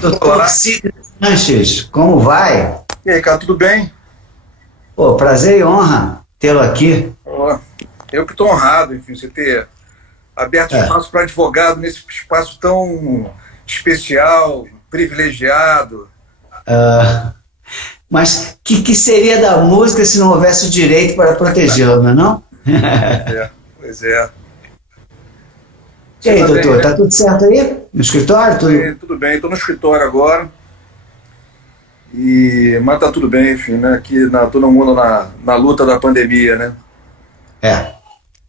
Doutor Olá. Cid Sanches, como vai? E aí, cara, tudo bem? Pô, prazer e honra tê-lo aqui. Ó, eu que estou honrado, enfim, você ter aberto É, espaço para advogado nesse espaço tão especial, privilegiado. ah, mas que seria da música se não houvesse o direito para protegê-la, não é não? Pois é, pois é. E Você aí, está bem, doutor, né? tá tudo certo aí? No escritório, tudo? Tudo bem, estou no escritório agora, mas tá tudo bem, enfim, né? Aqui todo mundo na luta da pandemia, né? É,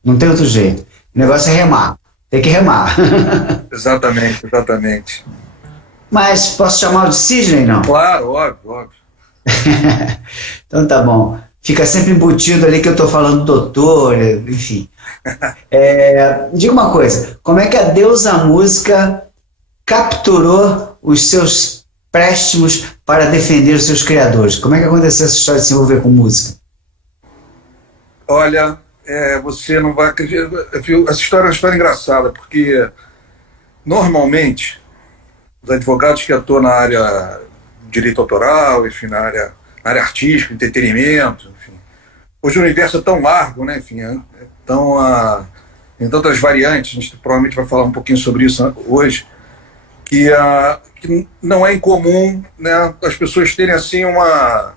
não tem outro jeito. O negócio é remar, tem que remar. Exatamente, exatamente. Mas posso chamar de Sidney, não? Claro, óbvio, óbvio. Então tá bom. Fica sempre embutido ali que eu tô falando doutor, enfim. Diga uma coisa, como é que a Deusa Música capturou os seus préstimos para defender os seus criadores? Como é que aconteceu essa história de se envolver com música? Olha, você não vai acreditar. Viu? Essa história é uma história engraçada, porque normalmente os advogados que atuam na área de direito autoral, enfim, na área artística, entretenimento, enfim. Hoje o universo é tão largo, né? Enfim, tem tantas variantes, a gente provavelmente vai falar um pouquinho sobre isso hoje, que não é incomum, né, as pessoas terem assim uma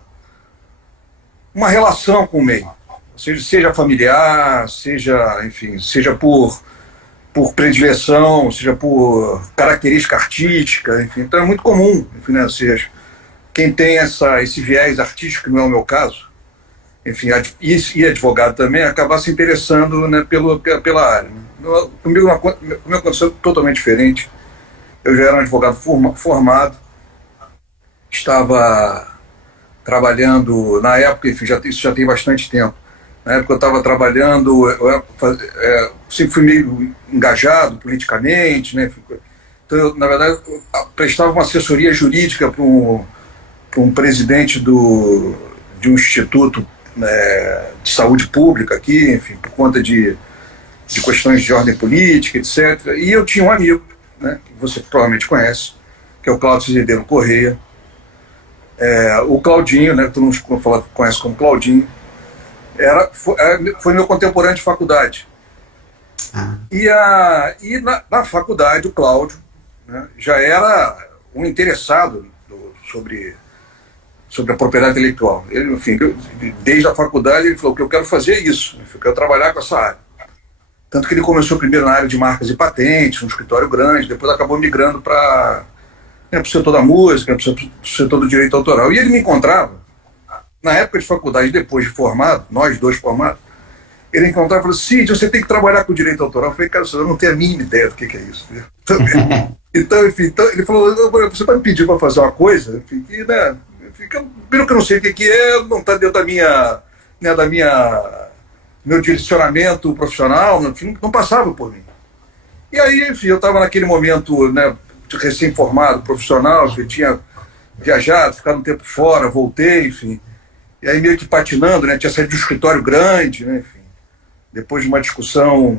relação com o meio. Seja familiar, seja, enfim, seja por predileção, seja por característica artística, enfim. Então é muito comum, enfim, né, seja, quem tem esse viés artístico, que não é o meu caso, enfim, e advogado também, acabar se interessando, né, pela área. Comigo aconteceu totalmente diferente. Eu já era um advogado formado, estava trabalhando, na época, enfim, isso já tem bastante tempo. Na época eu estava trabalhando, sempre fui meio engajado politicamente, né? Então, na verdade, eu prestava uma assessoria jurídica para um presidente de um instituto, né, de saúde pública aqui, enfim, por conta de questões de ordem política, etc. E eu tinha um amigo, né, que você provavelmente conhece, que é o Cláudio Cizedeiro Correia, o Claudinho, né, que todo mundo conhece como Claudinho, foi meu contemporâneo de faculdade. Ah, E na faculdade, o Cláudio, né, já era um interessado sobre a propriedade intelectual. Ele, enfim, desde a faculdade, ele falou que eu quero fazer isso, eu quero trabalhar com essa área. Tanto que ele começou primeiro na área de marcas e patentes, um escritório grande, depois acabou migrando para o setor da música, para o setor do direito autoral. E ele me encontrava, na época de faculdade, depois de formado, nós dois formados, ele encontrava e falou: Cid, você tem que trabalhar com direito autoral. Eu falei: cara, eu não tenho a mínima ideia do que é isso. Então, enfim, ele falou: você vai me pedir para fazer uma coisa, enfim, que, né, pelo que eu não sei o que é, não está dentro né, meu direcionamento profissional, enfim, não passava por mim. E aí, enfim, eu estava naquele momento, né, recém-formado, profissional, eu tinha viajado, ficado um tempo fora, voltei, enfim, e aí meio que patinando, né, tinha saído de um escritório grande, né, enfim, depois de uma discussão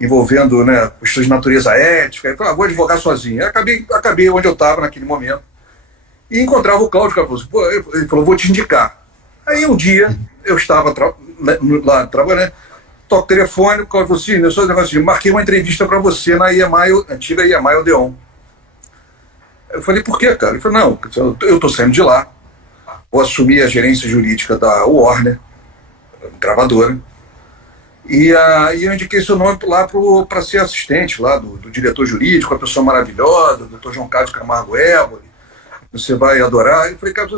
envolvendo, né, questões de natureza ética, eu falei: vou advogar sozinho. Aí acabei onde eu estava naquele momento e encontrava o Cláudio, que ele falou: vou te indicar. Aí um dia eu estava lá trabalhando, toco o telefone, o Cláudio falou assim: eu sou negócio de marquei uma entrevista para você na IEMAI, antiga IEMAI Odeon. Eu falei: por quê, cara? Ele falou: não, eu estou saindo de lá, vou assumir a gerência jurídica da Warner, gravadora, e eu indiquei seu nome lá para ser assistente lá do diretor jurídico, uma pessoa maravilhosa, o Dr. João Carlos Camargo Éboli, você vai adorar. Eu falei: cara,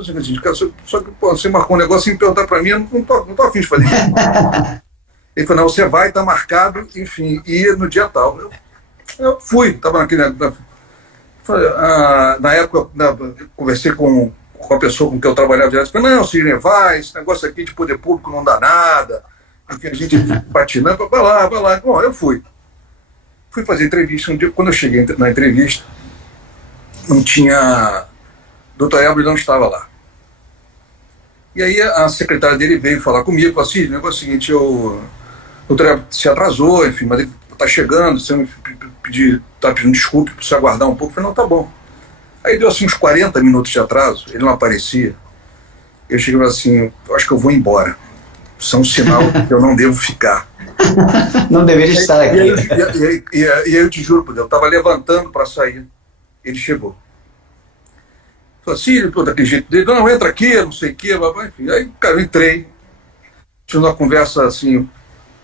só que você marcou um negócio sem perguntar para mim, eu não tô afim de fazer isso. Ele falou: não, você vai, tá marcado, enfim, e no dia tal. Eu fui, estava naquele. Na época, eu conversei com a pessoa com quem eu trabalhava direto, falei: não, Sidney, vai, esse negócio aqui de poder público não dá nada, enfim, a gente patinando, vai lá, vai lá. Bom, eu fui fazer entrevista. Um dia, quando eu cheguei na entrevista, não tinha. O Dr. Éboli não estava lá. E aí a secretária dele veio falar comigo, falou assim: o negócio é o seguinte, o doutor Éboli se atrasou, enfim, mas ele está chegando, você me está pedindo desculpa para você aguardar um pouco. Eu falei: não, tá bom. Aí deu assim uns 40 minutos de atraso, ele não aparecia. Eu cheguei e falei assim, eu acho que eu vou embora. Isso é um sinal que eu não devo ficar. Não deveria estar aqui. E aí eu te juro por Deus, eu estava levantando para sair, ele chegou. Falei assim, pô, daquele jeito dele, não, entra aqui, não sei o quê, enfim. Aí, cara, eu entrei, tive uma conversa assim,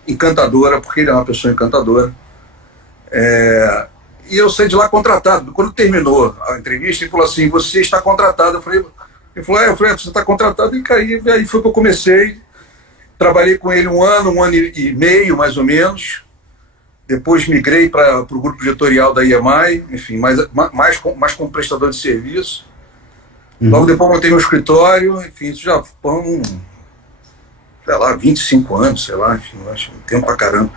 encantadora, porque ele é uma pessoa encantadora. E eu saí de lá contratado. Quando terminou a entrevista, ele falou assim, você está contratado. Ele falou, você está contratado, e caí. E aí foi que eu comecei. Trabalhei com ele um ano e meio, mais ou menos. Depois migrei para o grupo editorial da EMI, enfim, mais como prestador de serviço. Logo depois montei meu escritório, enfim, isso já foram, sei lá, 25 anos, sei lá, enfim, acho tempo pra caramba.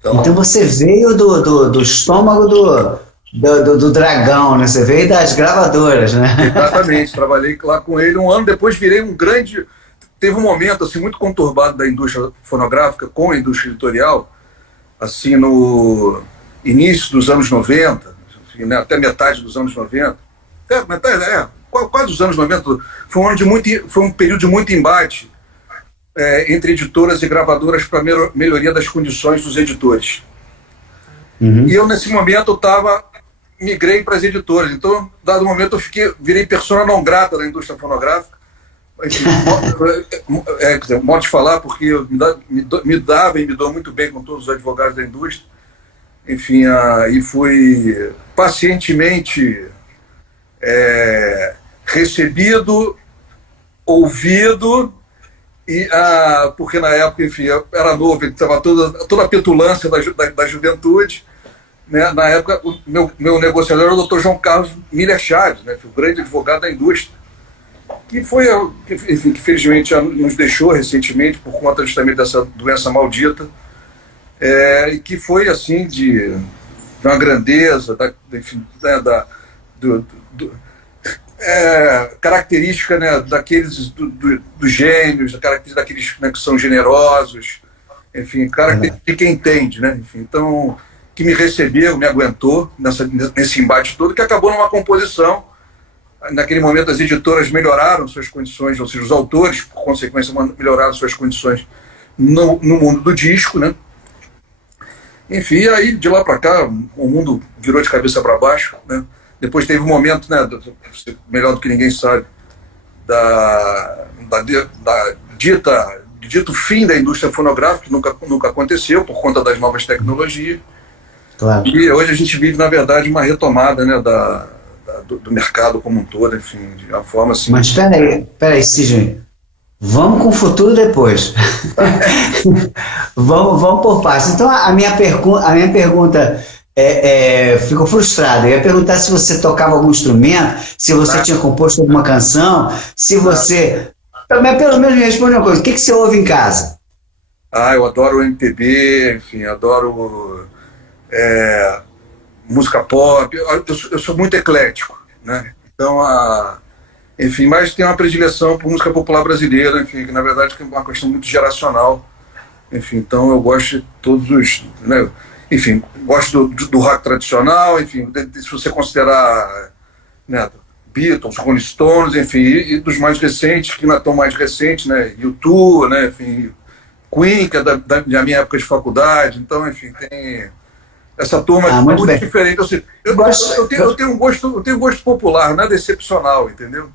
Então você veio do estômago do dragão, né? Você veio das gravadoras, né? Exatamente, trabalhei lá com ele um ano, depois virei um grande... Teve um momento assim, muito conturbado da indústria fonográfica com a indústria editorial, assim, no início dos anos 90, assim, né, até metade dos anos 90. Quase os anos 90, foi um período de muito embate entre editoras e gravadoras para melhoria das condições dos editores. E eu, nesse momento, migrei para as editoras. Então, dado momento, virei persona não grata da indústria fonográfica. Enfim, modo de falar, porque eu me dava e me dou muito bem com todos os advogados da indústria. Enfim, e fui pacientemente recebido, ouvido, porque na época, enfim, eu era novo, estava toda a petulância da juventude, né? Na época, o meu negociador era o Dr. João Carlos Miller Chaves, né? O grande advogado da indústria, que felizmente nos deixou recentemente por conta justamente dessa doença maldita, e que foi assim de uma grandeza, característica, né, daqueles dos gênios, característica daqueles, né, que são generosos, enfim, característica de quem entende, né? Enfim, então, que me recebeu, me aguentou nesse embate todo, que acabou numa composição. Naquele momento as editoras melhoraram suas condições, ou seja, os autores, por consequência, melhoraram suas condições no mundo do disco, né? Enfim, aí de lá para cá o mundo virou de cabeça para baixo, né? Depois teve um momento, né, melhor do que ninguém sabe, dito fim da indústria fonográfica, que nunca aconteceu por conta das novas tecnologias. Claro. E hoje a gente vive, na verdade, uma retomada, né, do mercado como um todo, enfim, de uma forma assim... Mas peraí, Sidney, vamos com o futuro depois. vamos por partes. Então a minha pergunta ficou frustrada. Eu ia perguntar se você tocava algum instrumento, se você tinha composto alguma canção, se você... Mas pelo menos me responde uma coisa, o que você ouve em casa? Eu adoro o MPB, enfim, adoro música pop, eu sou muito eclético, né? Então, enfim, mas tem uma predileção por música popular brasileira, enfim, que na verdade é uma questão muito geracional, enfim, então eu gosto de todos os, né? Enfim, gosto do rock tradicional, enfim, se você considerar, né, Beatles, Rolling Stones, enfim, e dos mais recentes, que não é tão mais recentes, né, U2, né, enfim, Queen, que é da minha época de faculdade, então, enfim, tem essa turma que é muito diferente. Eu tenho um gosto popular, nada excepcional, entendeu?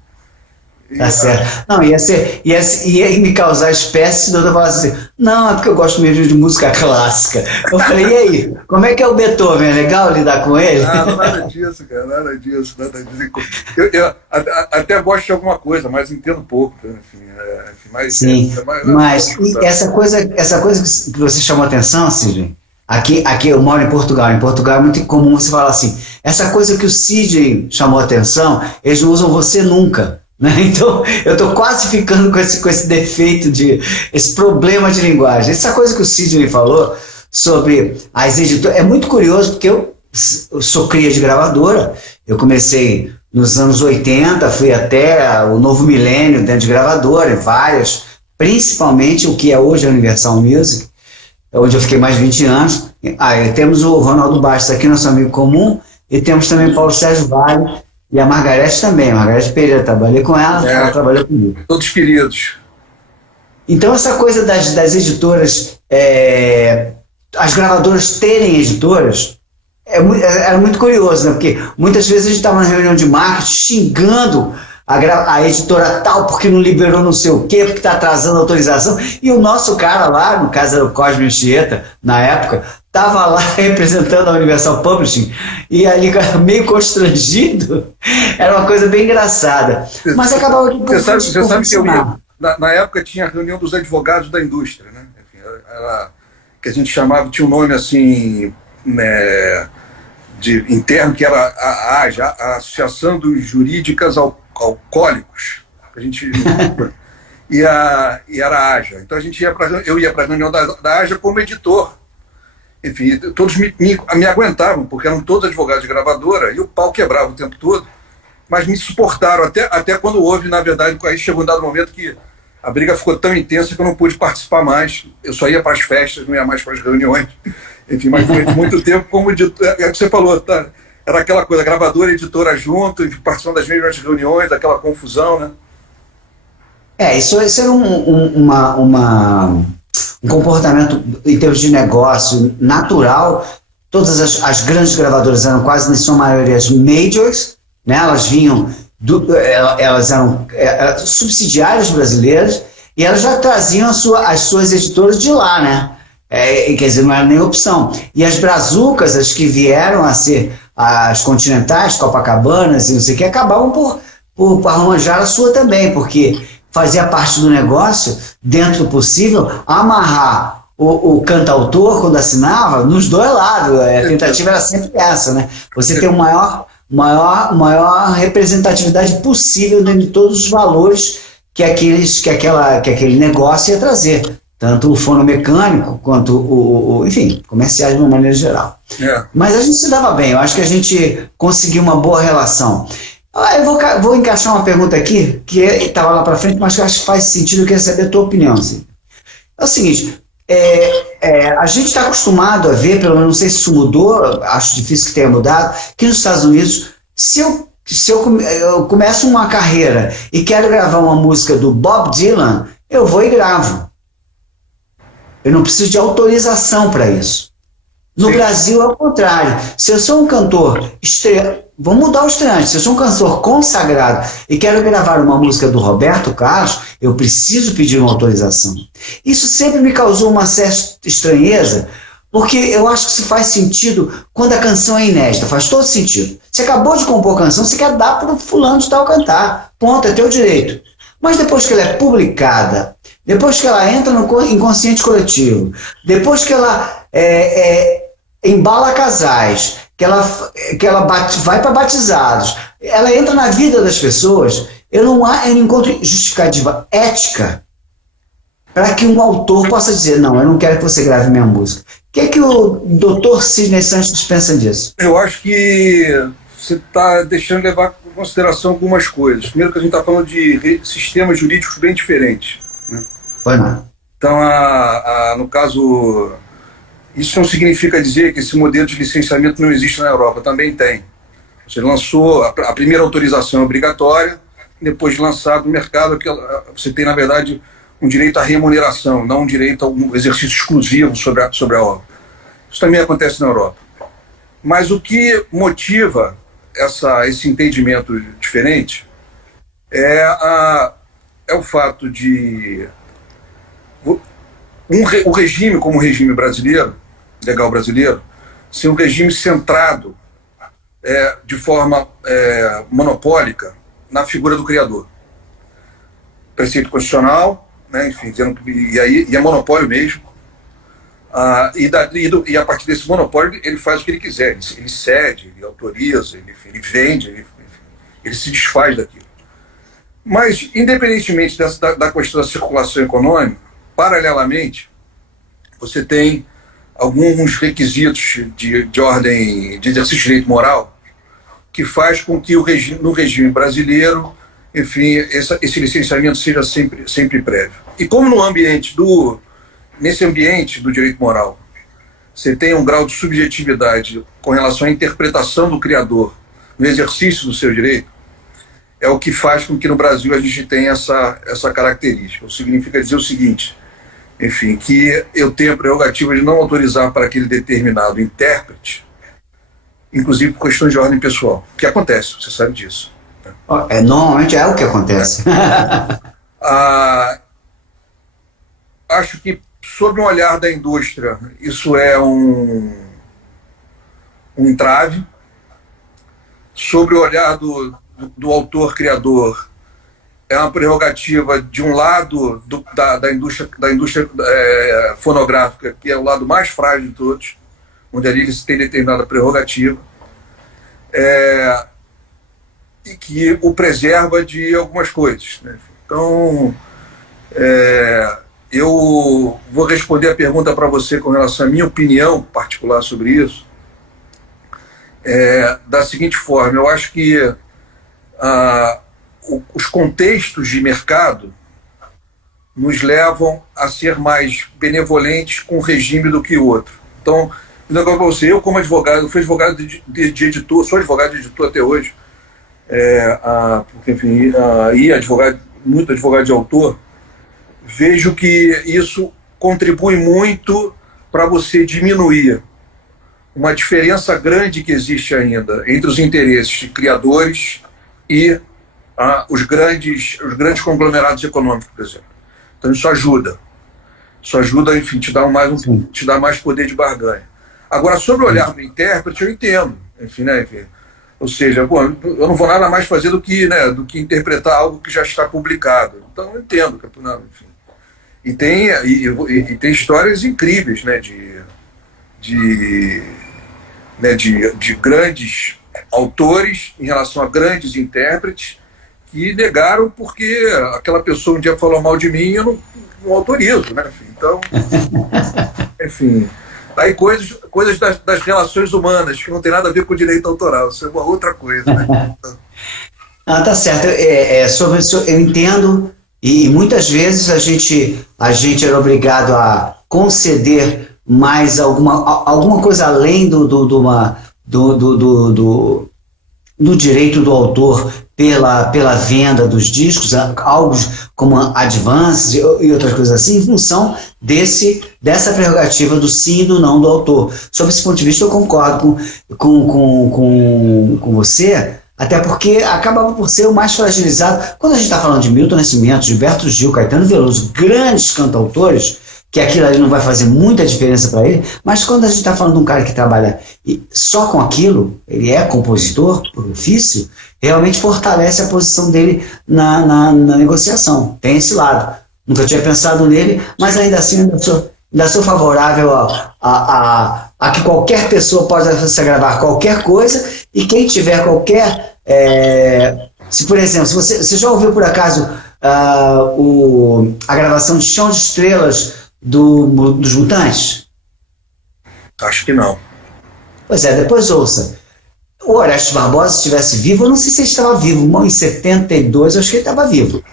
Tá certo. Não, ia me causar espécie de eu falar assim, não, é porque eu gosto mesmo de música clássica. Eu falei, e aí, como é que é o Beethoven? É legal lidar com ele? Nada disso, cara, nada disso. Eu até gosto de alguma coisa, mas entendo pouco, enfim. Sim, mas essa coisa que você chamou a atenção, Sidney, aqui eu moro em Portugal é muito comum você falar assim, essa coisa que o Sidney chamou a atenção, eles não usam você nunca. Né? Então, eu estou quase ficando com esse defeito, esse problema de linguagem. Essa coisa que o Sidney falou sobre as editoras, é muito curioso, porque eu sou cria de gravadora, eu comecei nos anos 80, fui até o novo milênio dentro de gravadora, várias, principalmente o que é hoje a Universal Music, onde eu fiquei mais de 20 anos. Temos o Ronaldo Bastos aqui, nosso amigo comum, e temos também Paulo Sérgio Vale, E a Margareth também, a Margareth Pereira, trabalhei com ela, ela trabalhou comigo. Todos queridos. Então essa coisa das editoras, as gravadoras terem editoras, era muito curioso, né? Porque muitas vezes a gente estava na reunião de marketing xingando a editora tal porque não liberou não sei o quê, porque está atrasando a autorização, e o nosso cara lá, no caso era o Cosme Anchieta, na época, estava lá representando a Universal Publishing, e ali meio constrangido, era uma coisa bem engraçada. Mas acabava que... Você sabe que eu ia, na época tinha a reunião dos advogados da indústria, né? Enfim, que a gente chamava, tinha um nome assim, né, interno, que era a AJA, a Associação dos Jurídicas Alcoólicos. A gente... e era a AJA. Então eu ia para a reunião da AJA como editor. Enfim, todos me aguentavam, porque eram todos advogados de gravadora, e o pau quebrava o tempo todo, mas me suportaram, até quando houve, na verdade, aí chegou um dado momento que a briga ficou tão intensa que eu não pude participar mais, eu só ia para as festas, não ia mais para as reuniões, enfim, mas durante muito tempo como editor, é o que você falou, tá? Era aquela coisa, gravadora e editora junto, participando das mesmas reuniões, aquela confusão, né? Isso era um comportamento em termos de negócio natural. Todas as grandes gravadoras eram quase, na sua maioria, as majors, né? Elas vinham, elas eram subsidiárias brasileiras, e elas já traziam as suas editoras de lá, né? Quer dizer, não era nem opção. E as brazucas, as que vieram a ser as continentais, Copacabanas e não sei o que, acabavam por arranjar a sua também, porque fazia parte do negócio, dentro do possível, amarrar o cantautor, quando assinava, nos dois lados. A tentativa era sempre essa, né? Você ter maior representatividade possível dentro de todos os valores que aquele negócio ia trazer. Tanto o fonomecânico quanto enfim, comerciais de uma maneira geral. Mas a gente se dava bem, eu acho que a gente conseguiu uma boa relação. Eu vou encaixar uma pergunta aqui, que estava lá para frente, mas que eu acho que faz sentido, eu queria saber a tua opinião. Assim. É o seguinte, a gente está acostumado a ver, pelo menos não sei se isso mudou, acho difícil que tenha mudado, que nos Estados Unidos, se eu começo uma carreira e quero gravar uma música do Bob Dylan, eu vou e gravo. Eu não preciso de autorização para isso. No Brasil é o contrário. Se eu sou um cantor vamos mudar os trâmites. Se eu sou um cantor consagrado e quero gravar uma música do Roberto Carlos, eu preciso pedir uma autorização. Isso sempre me causou uma certa estranheza, porque eu acho que isso faz sentido quando a canção é inédita, faz todo sentido. Você acabou de compor a canção, você quer dar para o fulano de tal cantar. Ponto, é teu direito. Mas depois que ela é publicada, depois que ela entra no inconsciente coletivo, depois que ela embala casais, que ela vai para batizados, ela entra na vida das pessoas, eu não encontro justificativa ética para que um autor possa dizer, não, eu não quero que você grave minha música. O que é que o Dr. Sidney Sanches pensa disso? Eu acho que você está deixando levar em consideração algumas coisas. Primeiro que a gente está falando de sistemas jurídicos bem diferentes. Né? Pois não. Então, no caso, isso não significa dizer que esse modelo de licenciamento não existe na Europa, também tem. Você lançou a primeira autorização obrigatória, depois de lançado no mercado, você tem, na verdade, um direito à remuneração, não um direito a um exercício exclusivo sobre a obra. Isso também acontece na Europa. Mas o que motiva esse entendimento diferente é o fato de o regime, como o regime brasileiro, legal brasileiro, ser um regime centrado de forma monopólica na figura do criador. Preceito constitucional, né, enfim, e é monopólio mesmo. E a partir desse monopólio ele faz o que ele quiser, ele cede, ele autoriza, ele vende, ele se desfaz daquilo. Mas, independentemente da questão da circulação econômica, paralelamente, você tem alguns requisitos de ordem de exercício de direito moral que faz com que no regime brasileiro, enfim, esse licenciamento seja sempre prévio. E como nesse ambiente do direito moral, você tem um grau de subjetividade com relação à interpretação do criador no exercício do seu direito, é o que faz com que no Brasil a gente tenha essa característica. Isso significa dizer o seguinte, enfim, que eu tenho a prerrogativa de não autorizar para aquele determinado intérprete, inclusive por questões de ordem pessoal, que acontece, você sabe disso. Normalmente é o que acontece. Acho que, sob um olhar da indústria, isso é um entrave. Sobre o olhar do autor-criador, é uma prerrogativa, de um lado, da indústria fonográfica, que é o lado mais frágil de todos, onde ali eles têm determinada prerrogativa, e que o preserva de algumas coisas, né? Então, eu vou responder a pergunta para você com relação à minha opinião particular sobre isso, da seguinte forma: eu acho que os contextos de mercado nos levam a ser mais benevolentes com um regime do que o outro. Então, para você, eu como advogado, eu fui advogado de editor, sou advogado de editor até hoje, porque, enfim, e muito advogado de autor, vejo que isso contribui muito para você diminuir uma diferença grande que existe ainda entre os interesses de criadores e os grandes conglomerados econômicos, por exemplo. Então isso ajuda. Isso ajuda, enfim, te dá mais poder de barganha. Agora, sobre o olhar do intérprete, eu entendo. Enfim, né? Enfim, ou seja, eu não vou nada mais fazer do que interpretar algo que já está publicado. Então eu entendo, enfim. E tem histórias incríveis, né, de grandes autores em relação a grandes intérpretes que negaram porque aquela pessoa um dia falou mal de mim e eu não autorizo, né? Então, enfim, aí coisas das relações humanas que não tem nada a ver com o direito autoral, isso é uma outra coisa, né? Tá certo, sobre isso eu entendo, e muitas vezes a gente era obrigado a conceder mais alguma coisa além do direito do autor pela venda dos discos, algo como advances e outras coisas assim, em função dessa prerrogativa do sim e do não do autor. Sob esse ponto de vista, eu concordo com você, até porque acaba por ser o mais fragilizado. Quando a gente está falando de Milton Nascimento, Gilberto Gil, Caetano Veloso, grandes cantautores, que aquilo ali não vai fazer muita diferença para ele, mas quando a gente está falando de um cara que trabalha só com aquilo, ele é compositor por ofício, realmente fortalece a posição dele na negociação. Tem esse lado. Nunca tinha pensado nele, mas ainda assim ainda sou favorável a que qualquer pessoa possa gravar qualquer coisa, e quem tiver qualquer... se, por exemplo, você já ouviu por acaso a gravação de Chão de Estrelas dos Mutantes? Acho que não. Pois é, depois ouça. O Orestes Barbosa, se estivesse vivo, eu não sei se ele estava vivo, em 72 eu acho que ele estava vivo.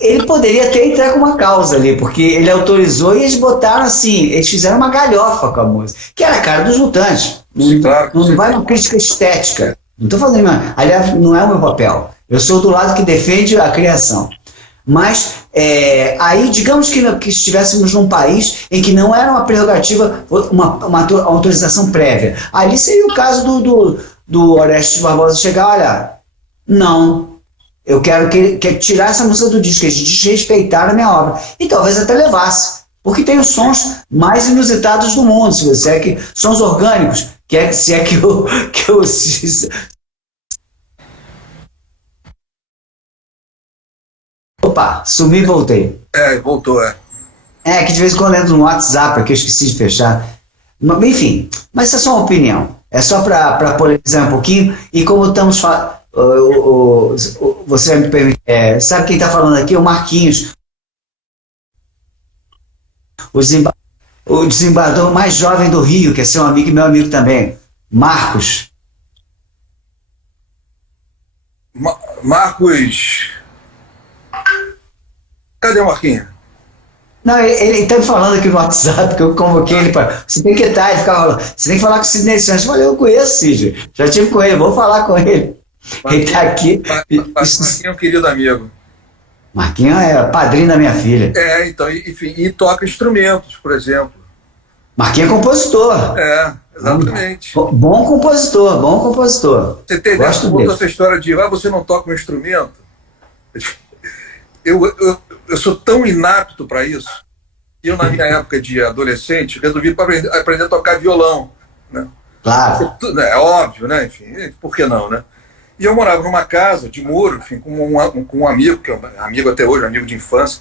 Ele poderia ter entrado com uma causa ali, porque ele autorizou e eles botaram assim, eles fizeram uma galhofa com a música, que era a cara dos Mutantes. Não vai uma crítica estética. Não estou falando, aliás, não é o meu papel. Eu sou do lado que defende a criação. Mas aí, digamos que estivéssemos num país em que não era uma prerrogativa, uma autorização prévia. Ali seria o caso do Orestes Barbosa chegar, olha, não, eu quero que tirar essa música do disco, eles desrespeitaram a minha obra. E talvez até levasse, porque tem os sons mais inusitados do mundo, sons orgânicos, se é que eu Opa, sumi e voltei. Voltou, que de vez em quando eu entro no WhatsApp, que eu esqueci de fechar. Enfim, mas isso é só uma opinião. É só para polemizar um pouquinho. E como estamos falando, você vai me permitir, sabe quem está falando aqui? O Marquinhos. O desembargador mais jovem do Rio, que é seu amigo e meu amigo também. Marcos. Marcos... Cadê o Marquinhos? Não, ele está me falando aqui no WhatsApp que eu convoquei ele para. Você tem que estar, ele ficava falando, você tem que falar com o Sidney Santos. Eu falei, eu conheço o Sidney, já tive com ele, vou falar com ele. Ele está aqui. Marquinhos é um querido amigo. Marquinhos é padrinho da minha filha. Então, enfim, e toca instrumentos, por exemplo. Marquinhos é compositor. Exatamente. Bom compositor, bom compositor. Você tem essa história de, você não toca um instrumento? Eu sou tão inapto para isso. Eu, na minha época de adolescente, resolvi aprender a tocar violão. Né? Claro. É óbvio, né? Enfim, por que não, né? E eu morava numa casa de muro, enfim, com um amigo, que é um amigo até hoje, um amigo de infância,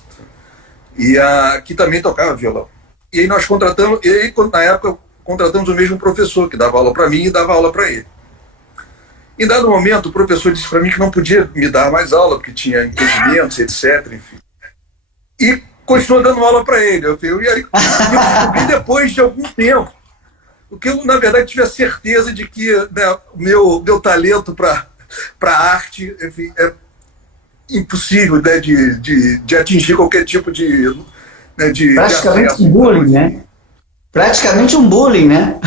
e que também tocava violão. E aí nós na época, contratamos o mesmo professor, que dava aula para mim e dava aula para ele. Em dado momento, o professor disse para mim que não podia me dar mais aula, porque tinha impedimentos, etc. Enfim. E continuou dando aula para ele. E aí eu descobri depois de algum tempo, porque eu, na verdade, tive a certeza de que, né, meu talento para arte, enfim, é impossível, né, de atingir qualquer tipo de... Né, praticamente um bullying, né? Praticamente um bullying, né?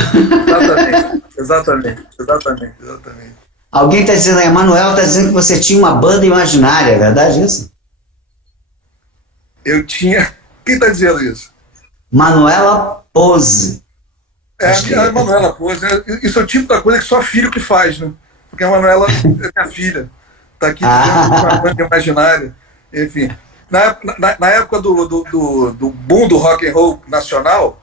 Exatamente. Alguém está dizendo aí, a Manuela está dizendo que você tinha uma banda imaginária, é verdade isso? Eu tinha... Quem está dizendo isso? Manuela Pose. A Manuela Pose, né? Isso é o tipo da coisa que só filho que faz, né? Porque a Manuela é minha filha. Está aqui dizendo que uma banda imaginária. Enfim, na época do boom do rock and roll nacional,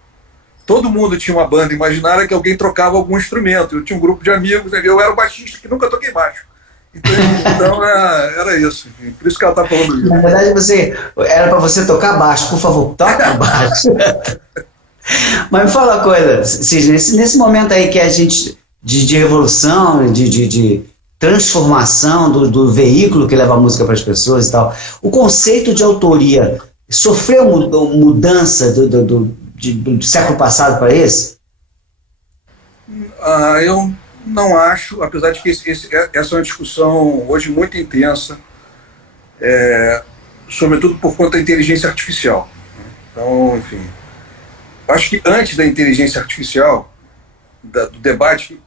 todo mundo tinha uma banda imaginária que alguém trocava algum instrumento. Eu tinha um grupo de amigos, eu era o baixista que nunca toquei baixo. Então era isso. Por isso que ela está falando isso. Na verdade, era para você tocar baixo. Por favor, toca baixo. Mas me fala uma coisa, Sidney, nesse momento aí que a gente, de revolução, de transformação do veículo que leva a música para as pessoas e tal, o conceito de autoria sofreu mudança do século passado para esse? Eu não acho, apesar de que essa é uma discussão hoje muito intensa, sobretudo por conta da inteligência artificial. Então, enfim, acho que antes da inteligência artificial, do debate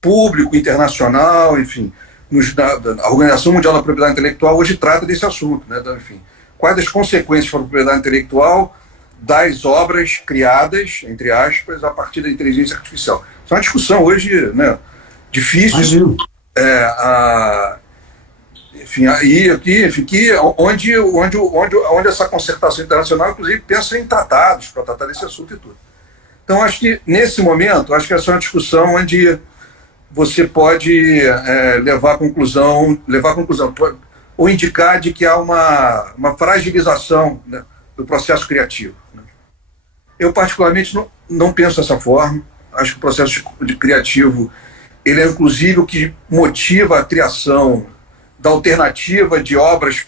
público, internacional, enfim, a Organização Mundial da Propriedade Intelectual hoje trata desse assunto, né? Então, enfim, quais as consequências para a propriedade intelectual das obras criadas, entre aspas, a partir da inteligência artificial. Isso é uma discussão hoje, né, difícil. Enfim, onde essa concertação internacional, inclusive, pensa em tratados para tratar desse assunto e tudo. Então, acho que, nesse momento, essa é uma discussão onde você pode levar a conclusão, ou indicar de que há uma fragilização, né, do processo criativo. Eu, particularmente, não penso dessa forma. Acho que o processo criativo ele é, inclusive, o que motiva a criação da alternativa de obras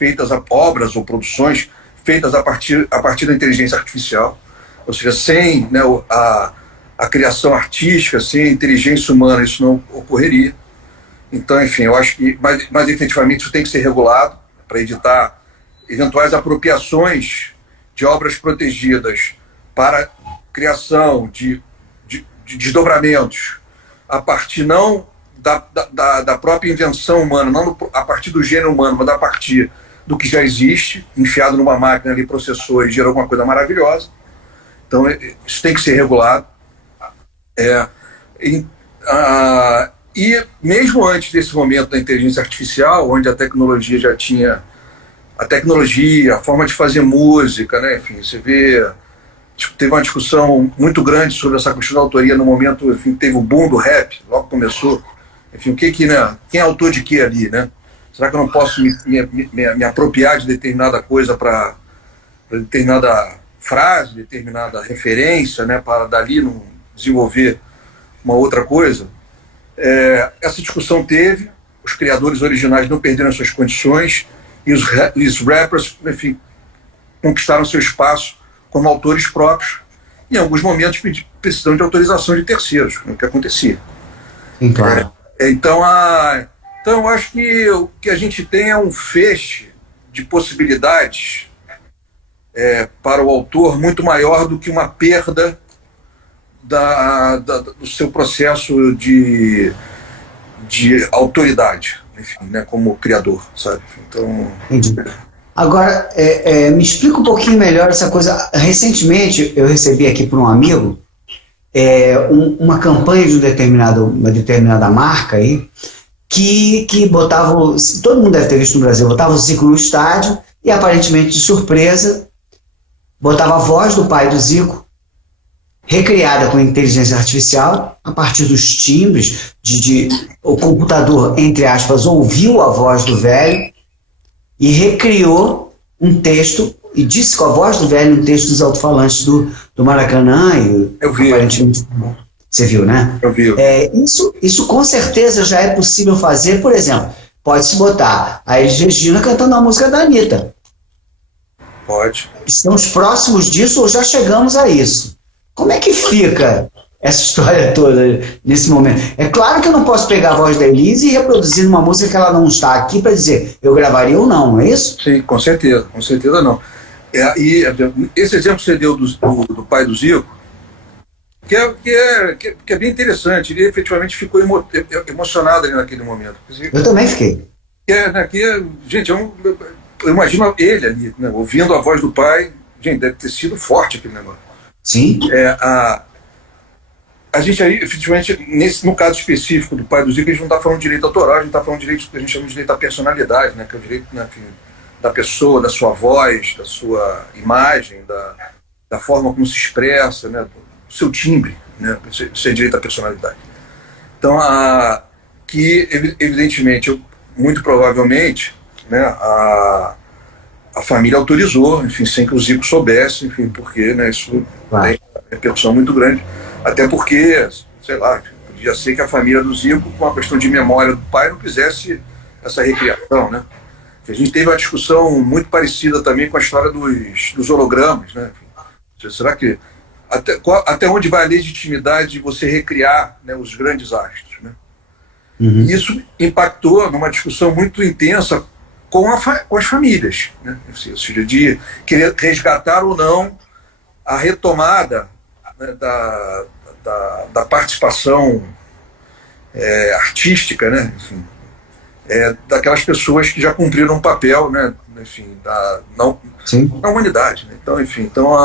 ou produções feitas a partir da inteligência artificial. Ou seja, sem, né, a criação artística, sem a inteligência humana, isso não ocorreria. Então, enfim, eu acho que, mas efetivamente, isso tem que ser regulado para evitar eventuais apropriações de obras protegidas para criação de desdobramentos a partir não da própria invenção humana, não a partir do gênero humano, mas a partir do que já existe, enfiado numa máquina ali, processou e gerou alguma coisa maravilhosa. Então, isso tem que ser regulado. E mesmo antes desse momento da inteligência artificial, onde a tecnologia já tinha a forma de fazer música, né? Enfim, você vê, teve uma discussão muito grande sobre essa questão da autoria no momento, enfim, teve o boom do rap, logo começou. Enfim, né? Quem é autor de quê ali, né? Será que eu não posso me apropriar de determinada coisa para determinada frase, determinada referência, né? Para dali não desenvolver uma outra coisa? Essa discussão teve, os criadores originais não perderam suas condições e os rappers, enfim, conquistaram seu espaço como autores próprios, em alguns momentos precisando de autorização de terceiros, o que acontecia. Sim, claro. Então, eu acho que o que a gente tem é um feixe de possibilidades para o autor muito maior do que uma perda do seu processo de autoridade, enfim, né, como criador, sabe? Então... Entendi. Agora, me explica um pouquinho melhor essa coisa. Recentemente, eu recebi aqui por um amigo uma campanha de uma determinada marca aí, que botava, todo mundo deve ter visto no Brasil, botava o Zico no estádio e, aparentemente de surpresa, botava a voz do pai do Zico, recriada com inteligência artificial, a partir dos timbres, o computador, entre aspas, ouviu a voz do velho e recriou um texto, e disse com a voz do velho um texto dos alto-falantes do Maracanã. Eu vi. Aparentemente, você viu, né? Eu vi. Isso com certeza já é possível fazer. Por exemplo, pode-se botar a Elis Regina cantando a música da Anitta. Pode. Estamos próximos disso ou já chegamos a isso? Como é que fica essa história toda nesse momento? É claro que eu não posso pegar a voz da Elis e reproduzir uma música que ela não está aqui para dizer eu gravaria ou não, não é isso? Sim, com certeza não. E esse exemplo que você deu do pai do Zico, que é bem interessante, ele efetivamente ficou emocionado ali naquele momento. Eu também fiquei. Gente, eu imagino ele ali, né, ouvindo a voz do pai. Gente, deve ter sido forte aquele negócio. Sim. A gente aí, efetivamente, no caso específico do pai do Zico, a gente não está falando de direito autoral, a gente está falando de direito que a gente chama de direito à personalidade, né, que é o direito, né, da pessoa, da sua voz, da sua imagem, da forma como se expressa, né, do seu timbre, né, isso é direito à personalidade. Então, que evidentemente, muito provavelmente, né, a família autorizou, enfim, sem que o Zico soubesse, enfim, porque, né, isso tem uma repercussão muito grande. Até porque, sei lá, podia ser que a família do Zico, com a questão de memória do pai, não quisesse essa recriação, né? A gente teve uma discussão muito parecida também com a história dos hologramas, né? Será que até onde vai a legitimidade de você recriar, né, os grandes astros, né? Uhum. Isso impactou numa discussão muito intensa com as famílias, né? Ou seja, de querer resgatar ou não a retomada, né, da participação artística, né? Enfim, daquelas pessoas que já cumpriram um papel, né? Enfim, na humanidade, né? Então, enfim, então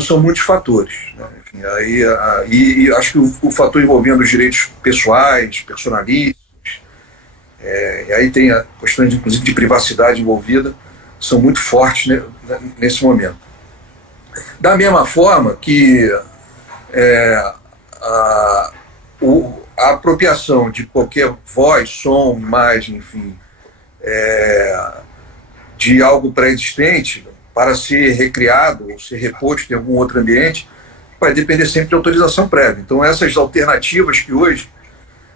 são muitos fatores, né? Enfim, e acho que o fator envolvendo os direitos pessoais, personalísticos, e aí tem a questão, inclusive, de privacidade envolvida, são muito fortes, né, nesse momento. Da mesma forma que a apropriação de qualquer voz, som, imagem, enfim, de algo pré-existente para ser recriado ou ser reposto em algum outro ambiente, vai depender sempre de autorização prévia. Então, essas alternativas que hoje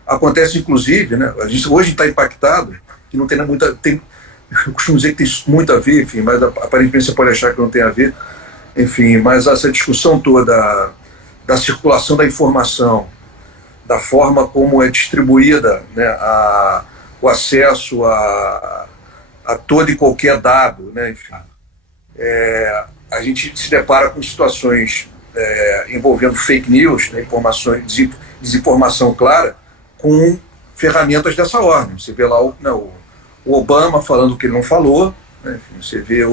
acontecem, inclusive, né, a gente hoje está impactado, que não tem muita... eu costumo dizer que tem muito a ver, enfim, mas aparentemente você pode achar que não tem a ver, enfim, mas essa discussão toda da circulação da informação, da forma como é distribuída, né, o acesso a todo e qualquer dado, né, enfim, a gente se depara com situações envolvendo fake news, né, desinformação clara, com ferramentas dessa ordem. Você vê lá o Obama falando o que ele não falou, né, enfim, você vê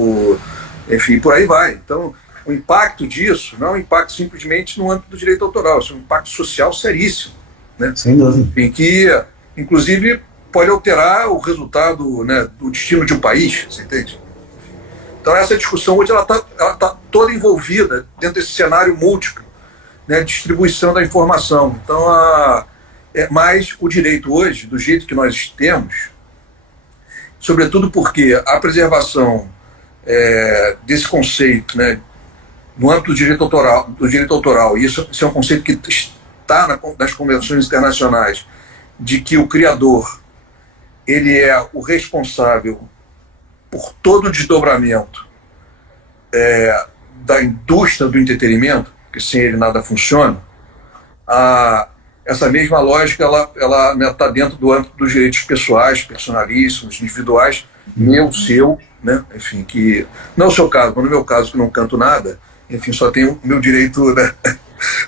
enfim, por aí vai. Então, o impacto disso não é um impacto simplesmente no âmbito do direito autoral, isso é um impacto social seríssimo, né? Sem dúvida. Enfim, que, inclusive, pode alterar o resultado, né, do destino de um país, você entende? Então, essa discussão hoje ela tá toda envolvida dentro desse cenário múltiplo, né, de distribuição da informação. Então, mas o direito hoje, do jeito que nós temos, sobretudo porque a preservação desse conceito, né, no âmbito do direito autoral, e isso é um conceito que está nas convenções internacionais, de que o criador ele é o responsável por todo o desdobramento da indústria do entretenimento, que sem ele nada funciona, essa mesma lógica ela está dentro do âmbito dos direitos pessoais, personalíssimos, individuais, meu, seu, né? Enfim, que não é o seu caso, mas no meu caso, que não canto nada, enfim, só tenho o meu direito, né?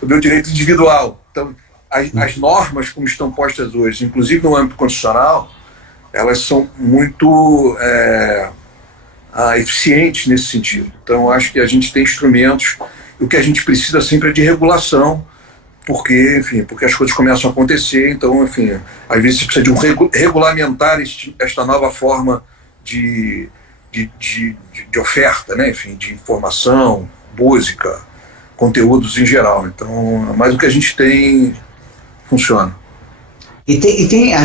O meu direito individual. Então, as normas como estão postas hoje, inclusive no âmbito constitucional, elas são muito eficientes nesse sentido. Então, acho que a gente tem instrumentos, o que a gente precisa sempre é de regulação, porque as coisas começam a acontecer, então, enfim, às vezes você precisa de regulamentar esta nova forma de oferta, né? Enfim, de informação, música, conteúdos em geral. Então, mas o que a gente tem funciona. A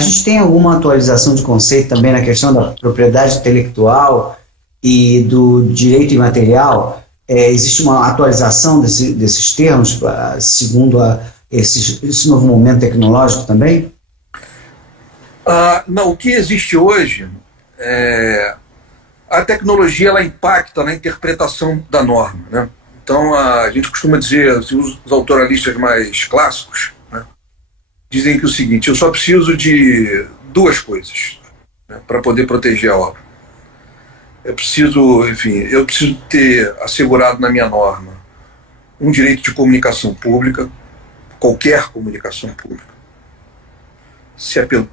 gente tem alguma atualização de conceito também na questão da propriedade intelectual e do direito imaterial? Existe uma atualização desses termos segundo esse novo momento tecnológico também? Não, o que existe hoje a tecnologia ela impacta na interpretação da norma, né? Então a gente costuma dizer, os autoralistas mais clássicos, né, dizem que o seguinte: eu só preciso de duas coisas, né, para poder proteger a obra. Eu preciso ter assegurado na minha norma um direito de comunicação pública, qualquer comunicação pública, se é pelo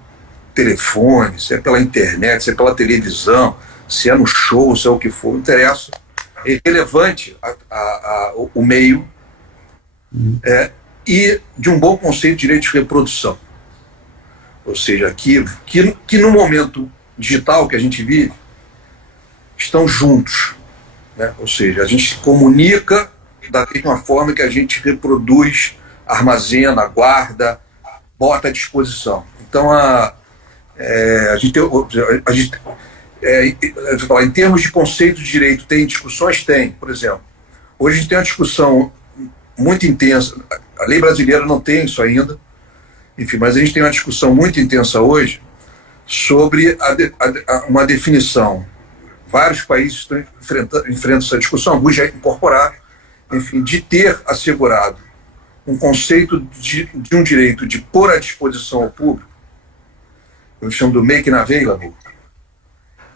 telefone, se é pela internet, se é pela televisão, se é no show, se é o que for, não interessa. É relevante o meio e de um bom conceito de direito de reprodução. Ou seja, que no momento digital que a gente vive, estão juntos, né? Ou seja, a gente comunica da mesma forma que a gente reproduz, armazena, guarda, bota à disposição. Então, em termos de conceito de direito, tem discussões? Tem. Por exemplo, hoje a gente tem uma discussão muito intensa, a lei brasileira não tem isso ainda, enfim, mas a gente tem uma discussão muito intensa hoje sobre uma definição. Vários países estão enfrentando essa discussão, alguns já incorporaram, enfim, de ter assegurado um conceito de um direito de pôr à disposição ao público, eu chamo do make available,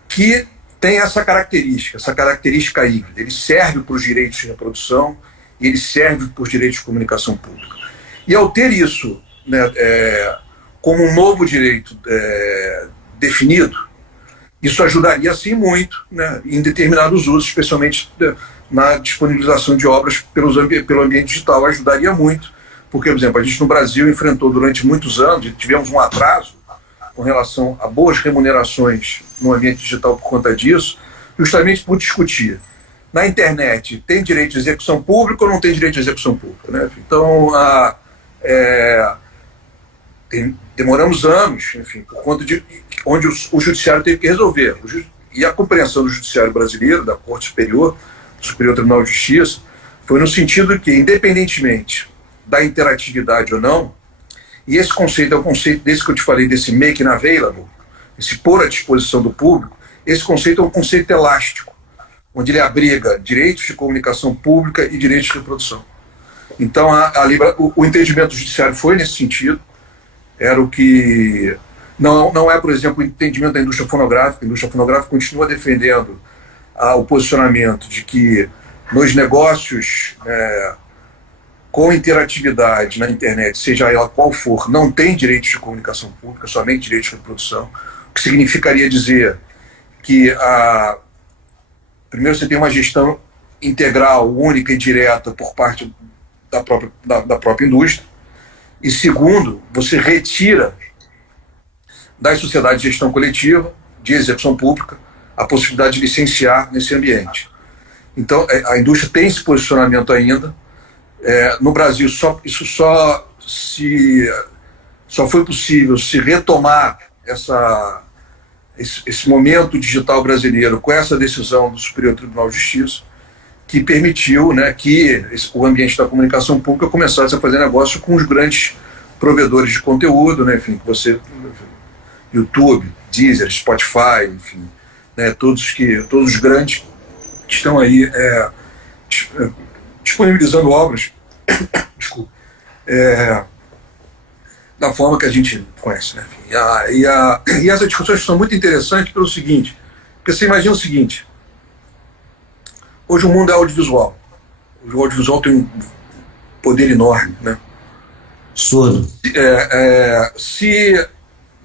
que tem essa característica híbrida. Ele serve para os direitos de reprodução e ele serve para os direitos de comunicação pública. E ao ter isso, né, como um novo direito definido, isso ajudaria, sim, muito, né, em determinados usos, especialmente na disponibilização de obras pelo ambiente digital. Ajudaria muito, porque, por exemplo, a gente no Brasil enfrentou durante muitos anos, tivemos um atraso com relação a boas remunerações no ambiente digital por conta disso, justamente por discutir. Na internet, tem direito de execução pública ou não tem direito de execução pública, né? Então, demoramos anos, enfim, por conta de onde o judiciário teve que resolver. E a compreensão do judiciário brasileiro, da Corte Superior, do Superior Tribunal de Justiça, foi no sentido que, independentemente da interatividade ou não, e esse conceito é o conceito desse que eu te falei, desse make available, esse pôr à disposição do público, esse conceito é um conceito elástico, onde ele abriga direitos de comunicação pública e direitos de reprodução. Então, o entendimento do judiciário foi nesse sentido, era o que... Não é, por exemplo, o entendimento da indústria fonográfica. A indústria fonográfica continua defendendo o posicionamento de que nos negócios com interatividade na internet, seja ela qual for, não tem direitos de comunicação pública, somente direitos de reprodução, o que significaria dizer que primeiro você tem uma gestão integral, única e direta por parte da própria indústria, e segundo, você retira das sociedades de gestão coletiva, de execução pública, a possibilidade de licenciar nesse ambiente. Então, a indústria tem esse posicionamento ainda. No Brasil, isso só foi possível se retomar esse momento digital brasileiro com essa decisão do Superior Tribunal de Justiça, que permitiu, né, que o ambiente da comunicação pública começasse a fazer negócio com os grandes provedores de conteúdo, né, enfim, YouTube, Deezer, Spotify, enfim, né, todos os grandes que estão aí disponibilizando obras, desculpa, da forma que a gente conhece. Né? Enfim, e essas discussões são muito interessantes pelo seguinte, porque você imagina o seguinte, hoje o mundo é audiovisual. O audiovisual tem um poder enorme, né? Absurdo. Se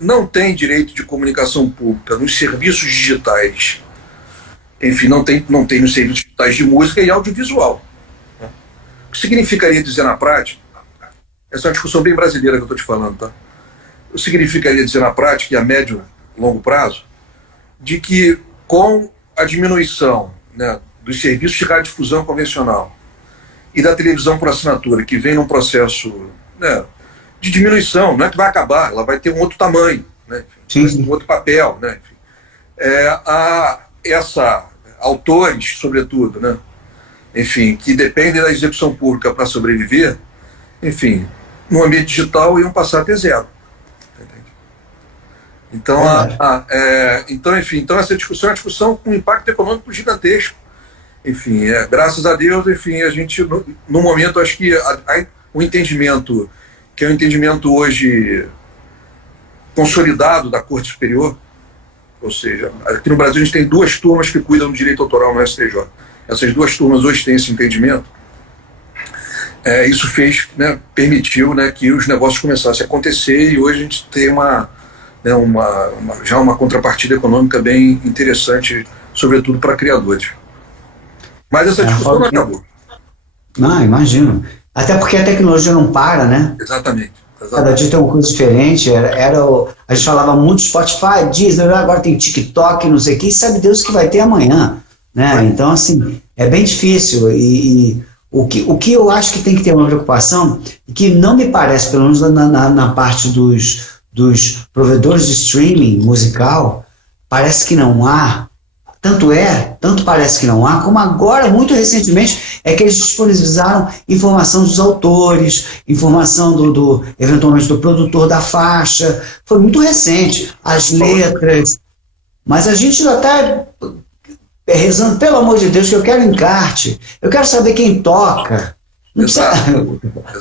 não tem direito de comunicação pública nos serviços digitais, enfim, não tem nos serviços digitais de música e audiovisual. Né? O que significaria dizer na prática, essa é uma discussão bem brasileira que eu estou te falando, tá? O que significaria dizer na prática, e a médio e longo prazo, de que com a diminuição, né, dos serviços de radiodifusão convencional e da televisão por assinatura, que vem num processo, né, de diminuição, não é que vai acabar, ela vai ter um outro tamanho, né, enfim, um outro papel, né, enfim, autores, sobretudo, né, enfim, que dependem da execução pública para sobreviver, enfim, no ambiente digital iam passar a ter zero. Então, então essa discussão é uma discussão com impacto econômico gigantesco. Enfim, graças a Deus, enfim, a gente, no momento, acho que o entendimento, que é um entendimento hoje consolidado da Corte Superior, ou seja, aqui no Brasil a gente tem 2 turmas que cuidam do direito autoral no STJ. Essas 2 turmas hoje têm esse entendimento. Isso fez, né, permitiu, né, que os negócios começassem a acontecer e hoje a gente tem já uma contrapartida econômica bem interessante, sobretudo para criadores. Mas essa discussão não acabou. Não, imagino. Até porque a tecnologia não para, né? Exatamente. Cada dia tem uma coisa diferente. A gente falava muito Spotify, Deezer, agora tem TikTok, não sei o que, e sabe Deus o que vai ter amanhã. Né? Então, assim, é bem difícil. E o que eu acho que tem que ter uma preocupação, e que não me parece, pelo menos na parte dos provedores de streaming musical, parece que não há. Tanto parece que não há, como agora, muito recentemente, é que eles disponibilizaram informação dos autores, informação eventualmente do produtor da faixa. Foi muito recente, as letras. Mas a gente já está rezando, pelo amor de Deus, que eu quero encarte, eu quero saber quem toca. Não precisa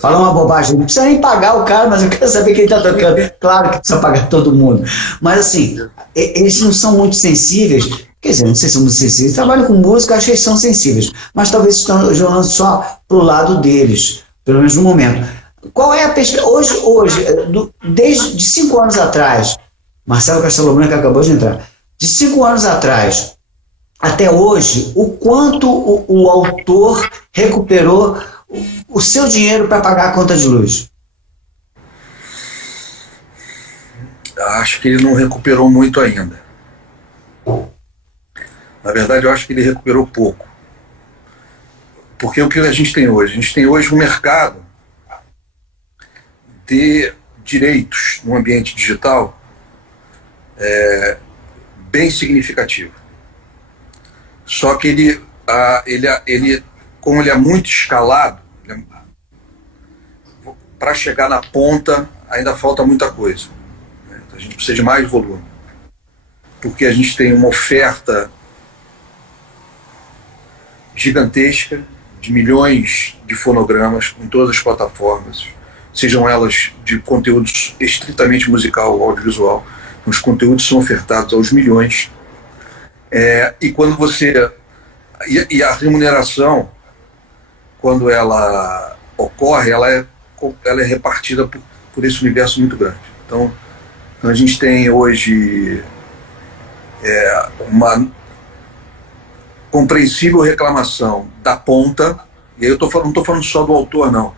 falar uma bobagem, não precisa nem pagar o cara, mas eu quero saber quem está tocando. Claro que precisa pagar todo mundo. Mas assim, eles não são muito sensíveis. Quer dizer, não sei se são muito sensíveis. Trabalham com música, acho que eles são sensíveis. Mas talvez estão jogando só para o lado deles, pelo menos no momento. Qual é a perspectiva? Hoje, desde 5 anos atrás, Marcelo Castelo Branco acabou de entrar, de 5 anos atrás até hoje, o quanto o autor recuperou o seu dinheiro para pagar a conta de luz? Acho que ele não recuperou muito ainda. Na verdade, eu acho que ele recuperou pouco. Porque o que a gente tem hoje? A gente tem hoje um mercado de direitos no ambiente digital bem significativo. Só que ele, como ele é muito escalado, para chegar na ponta ainda falta muita coisa. Né? A gente precisa de mais volume. Porque a gente tem uma oferta gigantesca de milhões de fonogramas em todas as plataformas, sejam elas de conteúdo estritamente musical ou audiovisual. Os conteúdos são ofertados aos milhões. E quando você... E a remuneração, quando ela ocorre, ela é repartida por esse universo muito grande. Então a gente tem hoje uma compreensível reclamação da ponta, e aí não estou falando só do autor, não.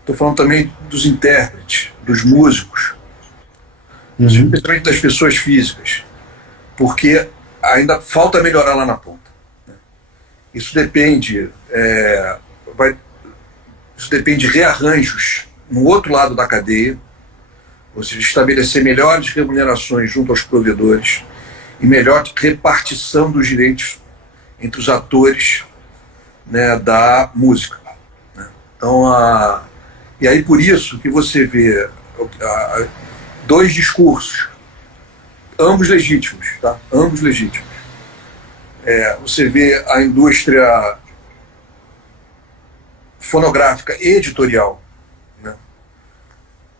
Estou falando também dos intérpretes, dos músicos, especialmente das pessoas físicas, porque ainda falta melhorar lá na ponta. Isso depende de rearranjos no outro lado da cadeia, ou seja, estabelecer melhores remunerações junto aos provedores e melhor repartição dos direitos entre os atores, né, da música. Né? Então, e aí por isso que você vê 2 discursos, ambos legítimos, tá? Ambos legítimos. Você vê a indústria fonográfica e editorial, né,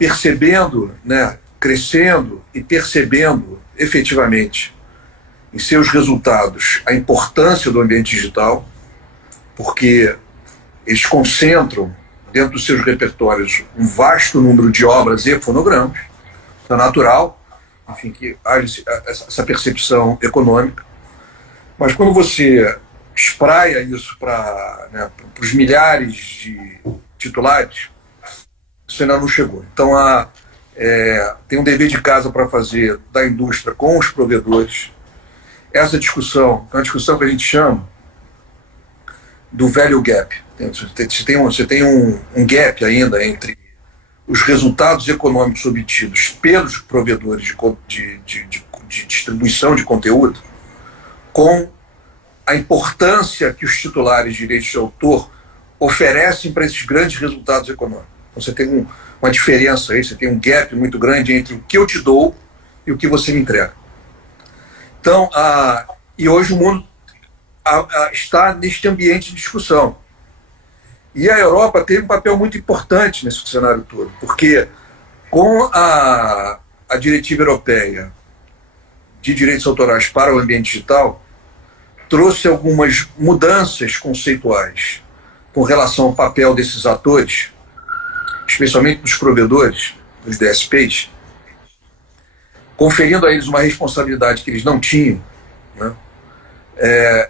percebendo, né, crescendo e percebendo efetivamente em seus resultados a importância do ambiente digital, porque eles concentram dentro dos seus repertórios um vasto número de obras e fonogramas. Então é natural, enfim, que haja essa percepção econômica. Mas quando você espraia isso para, né, os milhares de titulares, isso ainda não chegou. Então tem um dever de casa para fazer da indústria com os provedores. Essa discussão é uma discussão que a gente chama do value gap. Você tem um gap ainda entre os resultados econômicos obtidos pelos provedores de distribuição de conteúdo com a importância que os titulares de direitos de autor oferecem para esses grandes resultados econômicos. Então, você tem uma diferença aí, você tem um gap muito grande entre o que eu te dou e o que você me entrega. Então, e hoje o mundo está neste ambiente de discussão. E a Europa tem um papel muito importante nesse cenário todo, porque com a diretiva europeia de direitos autorais para o ambiente digital, trouxe algumas mudanças conceituais com relação ao papel desses atores, especialmente dos provedores, dos DSPs, conferindo a eles uma responsabilidade que eles não tinham, né?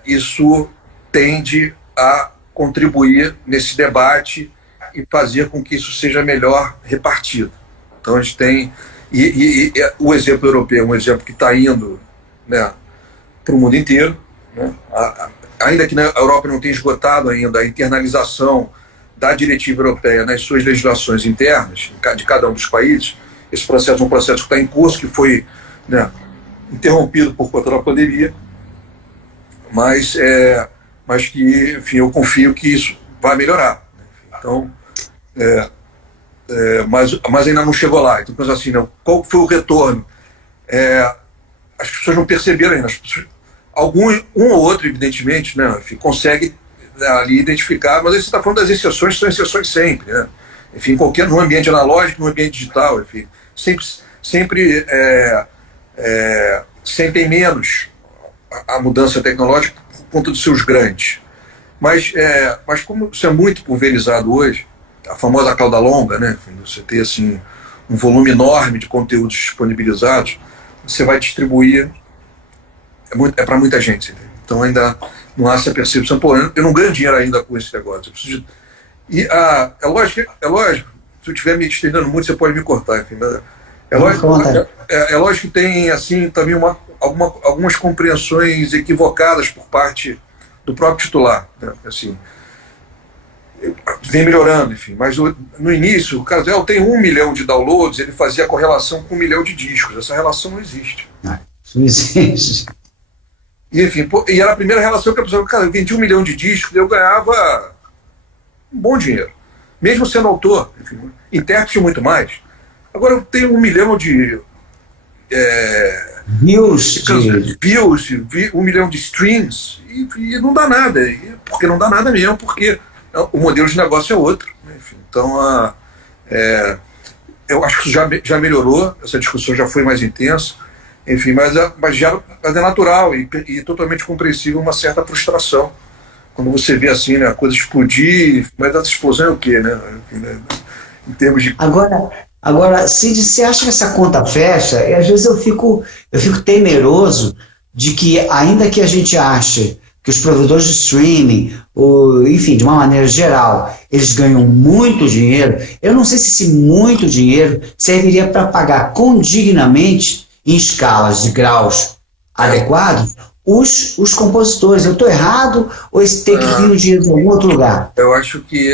Isso tende a contribuir nesse debate e fazer com que isso seja melhor repartido. Então a gente tem... E o exemplo europeu é um exemplo que está indo, né, para o mundo inteiro, né? Ainda que na Europa não tenha esgotado ainda a internalização da diretiva europeia nas suas legislações internas, de cada um dos países. Esse processo é um processo que está em curso, que foi, né, interrompido por conta da pandemia, mas que, enfim, eu confio que isso vai melhorar. Então, mas ainda não chegou lá. Então, penso assim, né, qual foi o retorno? As pessoas não perceberam ainda. Um ou outro, evidentemente, né, enfim, consegue ali identificar, mas aí você está falando das exceções, são exceções sempre, né? Enfim, no ambiente analógico, no ambiente digital, enfim, sempre sentem menos a mudança tecnológica por conta dos seus grandes. Mas como isso é muito pulverizado hoje, a famosa cauda longa, né? Você tem assim, um volume enorme de conteúdos disponibilizados, você vai distribuir, é para muita gente. Entendeu? Então ainda não há essa percepção, pô, eu não ganho dinheiro ainda com esse negócio. Eu preciso de... é lógico, se eu estiver me estendendo muito, você pode me cortar, enfim, mas é lógico que tem assim, também algumas compreensões equivocadas por parte do próprio titular, né? Assim, vem melhorando, enfim, mas no início, o cara dizia, eu tenho 1 milhão de downloads, ele fazia a correlação com 1 milhão de discos. Essa relação não existe. Isso não existe. E, enfim, e era a primeira relação que a pessoa, cara, eu vendi 1 milhão de discos, eu ganhava um bom dinheiro. Mesmo sendo autor, enfim, intérprete muito mais. Agora eu tenho 1 milhão de views, 1 milhão de streams, e não dá nada. Porque não dá nada mesmo, porque o modelo de negócio é outro. Enfim, então, eu acho que isso já melhorou, essa discussão já foi mais intensa. Enfim, mas é natural e totalmente compreensível uma certa frustração quando você vê assim, né, a coisa explodir, mas essa explosão é o quê, né? Enfim, né, em termos de... Agora, Cid, você acha que essa conta fecha? E às vezes eu fico temeroso de que, ainda que a gente ache que os provedores de streaming, enfim, de uma maneira geral, eles ganham muito dinheiro, eu não sei se esse muito dinheiro serviria para pagar condignamente, em escalas de graus adequados, os compositores. Eu estou errado ou esse tem que vir o dinheiro de algum outro lugar? Eu acho que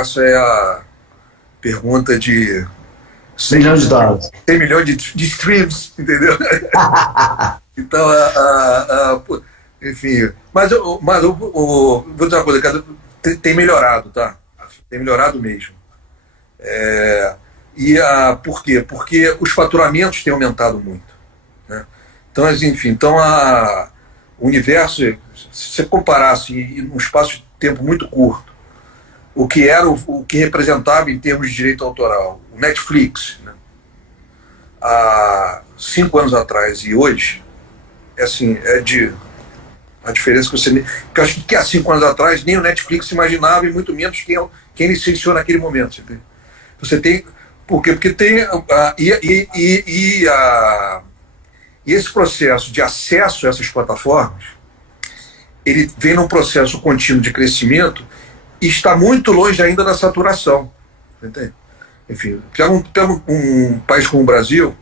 essa é a pergunta de 100 milhões de dólares. 100 milhões de streams, entendeu? Então, enfim, mas eu vou dizer uma coisa, cara, tem melhorado, tá? Tem melhorado mesmo. Por quê? Porque os faturamentos têm aumentado muito, né? Então, enfim, o universo, se você comparasse num espaço de tempo muito curto, o que representava em termos de direito autoral Netflix, né? Há 5 anos atrás e hoje, assim, a diferença que você... Porque eu acho que há 5 anos atrás nem o Netflix imaginava, e muito menos quem licenciou naquele momento. Você tem... Por quê? Porque tem... E esse processo de acesso a essas plataformas, ele vem num processo contínuo de crescimento e está muito longe ainda da saturação. Entende? Enfim, pega um país como o Brasil,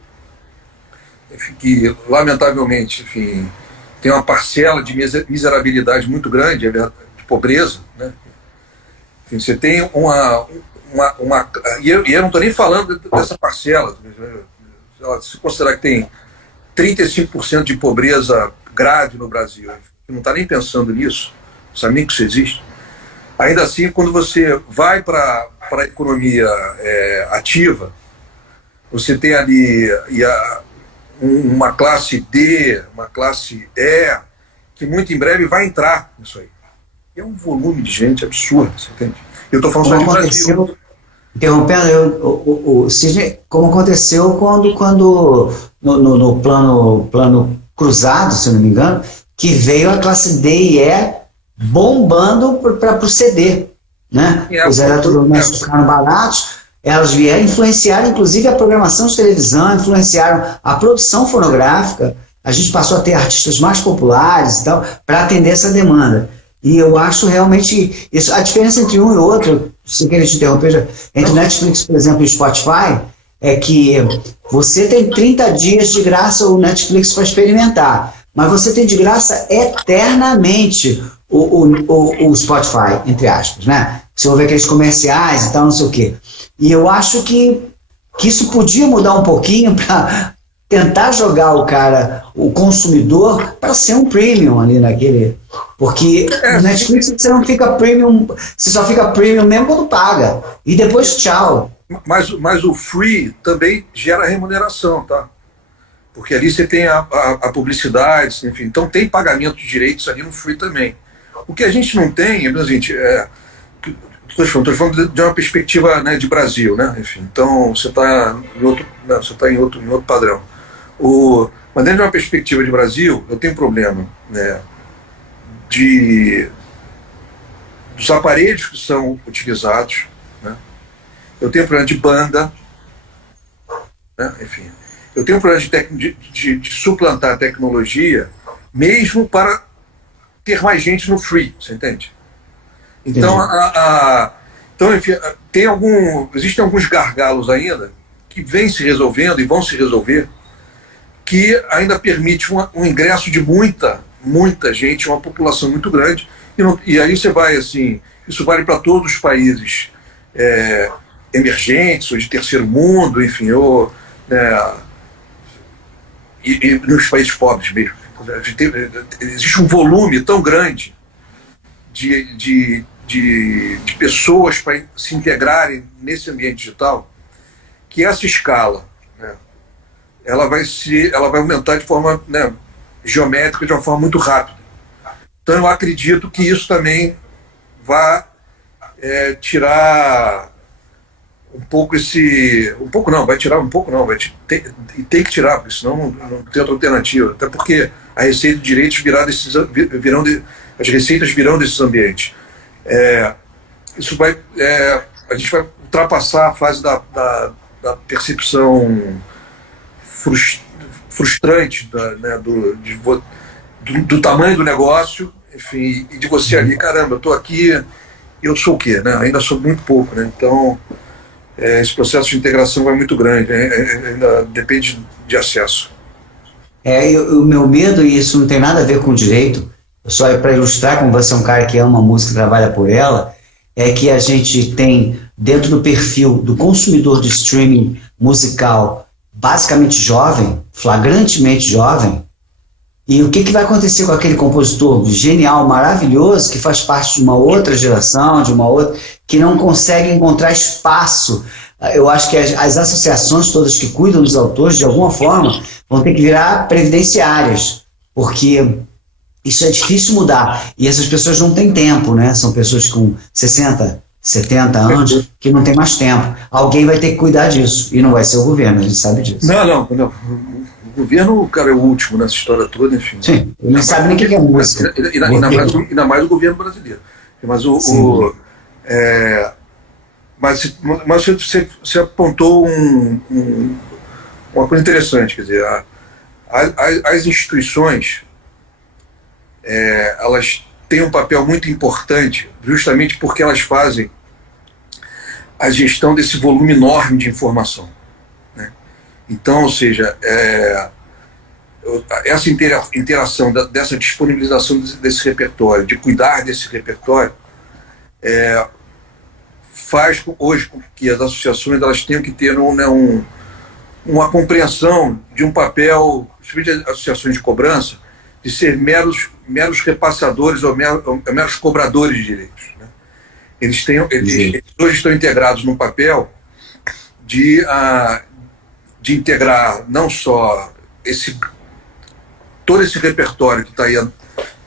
enfim, que lamentavelmente, enfim, tem uma parcela de miserabilidade muito grande, de pobreza, né? Enfim, você tem e eu não estou nem falando dessa parcela, se considerar que tem 35% de pobreza grave no Brasil, não está nem pensando nisso, não sabe nem que isso existe. Ainda assim, quando você vai para a economia ativa, você tem ali uma classe D, uma classe E, que muito em breve vai entrar nisso aí. É um volume de gente absurdo, você entende? Eu estou falando só de Brasil. Interrompendo, Sidney, como aconteceu quando no plano cruzado, se eu não me engano, que veio a classe D e E bombando para o CD, né? Os eletrodomésticos ficaram baratos, elas vieram influenciar, inclusive, a programação de televisão, influenciaram a produção fonográfica, a gente passou a ter artistas mais populares e tal, para atender essa demanda. E eu acho realmente isso, a diferença entre um e outro, se querer te interromper, entre Netflix, por exemplo, e Spotify, é que você tem 30 dias de graça o Netflix para experimentar, mas você tem de graça eternamente o Spotify, entre aspas, né? Você ouve aqueles comerciais e tal, não sei o quê. E eu acho que isso podia mudar um pouquinho para tentar jogar o consumidor, para ser um premium ali naquele... Porque no Netflix você não fica premium, você só fica premium mesmo quando paga. E depois tchau. Mas o free também gera remuneração, tá? Porque ali você tem a publicidade, enfim. Então tem pagamento de direitos ali no free também. O que a gente não tem, estou falando de uma perspectiva, né, de Brasil, né? Enfim, então você está em outro padrão. Mas dentro de uma perspectiva de Brasil, eu tenho um problema, né, dos aparelhos que são utilizados, né? Eu tenho um problema de banda, né? Enfim, eu tenho um problema de suplantar a tecnologia, mesmo para ter mais gente no free, você entende? Então, então enfim, existem alguns gargalos ainda que vêm se resolvendo e vão se resolver, que ainda permite um ingresso de muita gente, uma população muito grande, e aí você vai, assim, isso vale para todos os países emergentes, ou de terceiro mundo, enfim, e nos países pobres mesmo. Existe um volume tão grande de pessoas para se integrarem nesse ambiente digital, que essa escala, né, ela vai aumentar de forma, né, geométrica, de uma forma muito rápida. Então eu acredito que isso também vai tirar um pouco vai ter que tirar, porque senão não tem outra alternativa. Até porque a receita de direitos as receitas virão desses ambientes. A gente vai ultrapassar a fase da percepção frustrante do tamanho do negócio, enfim, e de você ali, caramba, eu estou aqui, eu sou o quê? Né? Ainda sou muito pouco, né? Então esse processo de integração vai muito grande, ainda depende de acesso. O meu medo, e isso não tem nada a ver com direito, só para ilustrar como você é um cara que ama a música e trabalha por ela, é que a gente tem dentro do perfil do consumidor de streaming musical basicamente jovem, flagrantemente jovem, e o que vai acontecer com aquele compositor genial, maravilhoso, que faz parte de uma outra geração, que não consegue encontrar espaço. Eu acho que as associações todas que cuidam dos autores, de alguma forma, vão ter que virar previdenciárias, porque isso é difícil mudar. E essas pessoas não têm tempo, né? São pessoas com 60, 70 anos, que não tem mais tempo. Alguém vai ter que cuidar disso, e não vai ser o governo, a gente sabe disso. Não. O governo, cara, é o último nessa história toda, enfim. Sim, ele não sabe nem o que é música. Ainda mais o governo brasileiro. Mas mas você apontou uma coisa interessante, quer dizer, as instituições, elas têm um papel muito importante justamente porque elas fazem a gestão desse volume enorme de informação, né? Então, ou seja, essa interação dessa disponibilização desse repertório, de cuidar desse repertório, faz hoje com que as associações elas tenham que ter uma compreensão de um papel, principalmente associações de cobrança, de ser meros repassadores ou meros cobradores de direitos, né? Eles hoje estão integrados no papel de integrar não só todo esse repertório que está aí,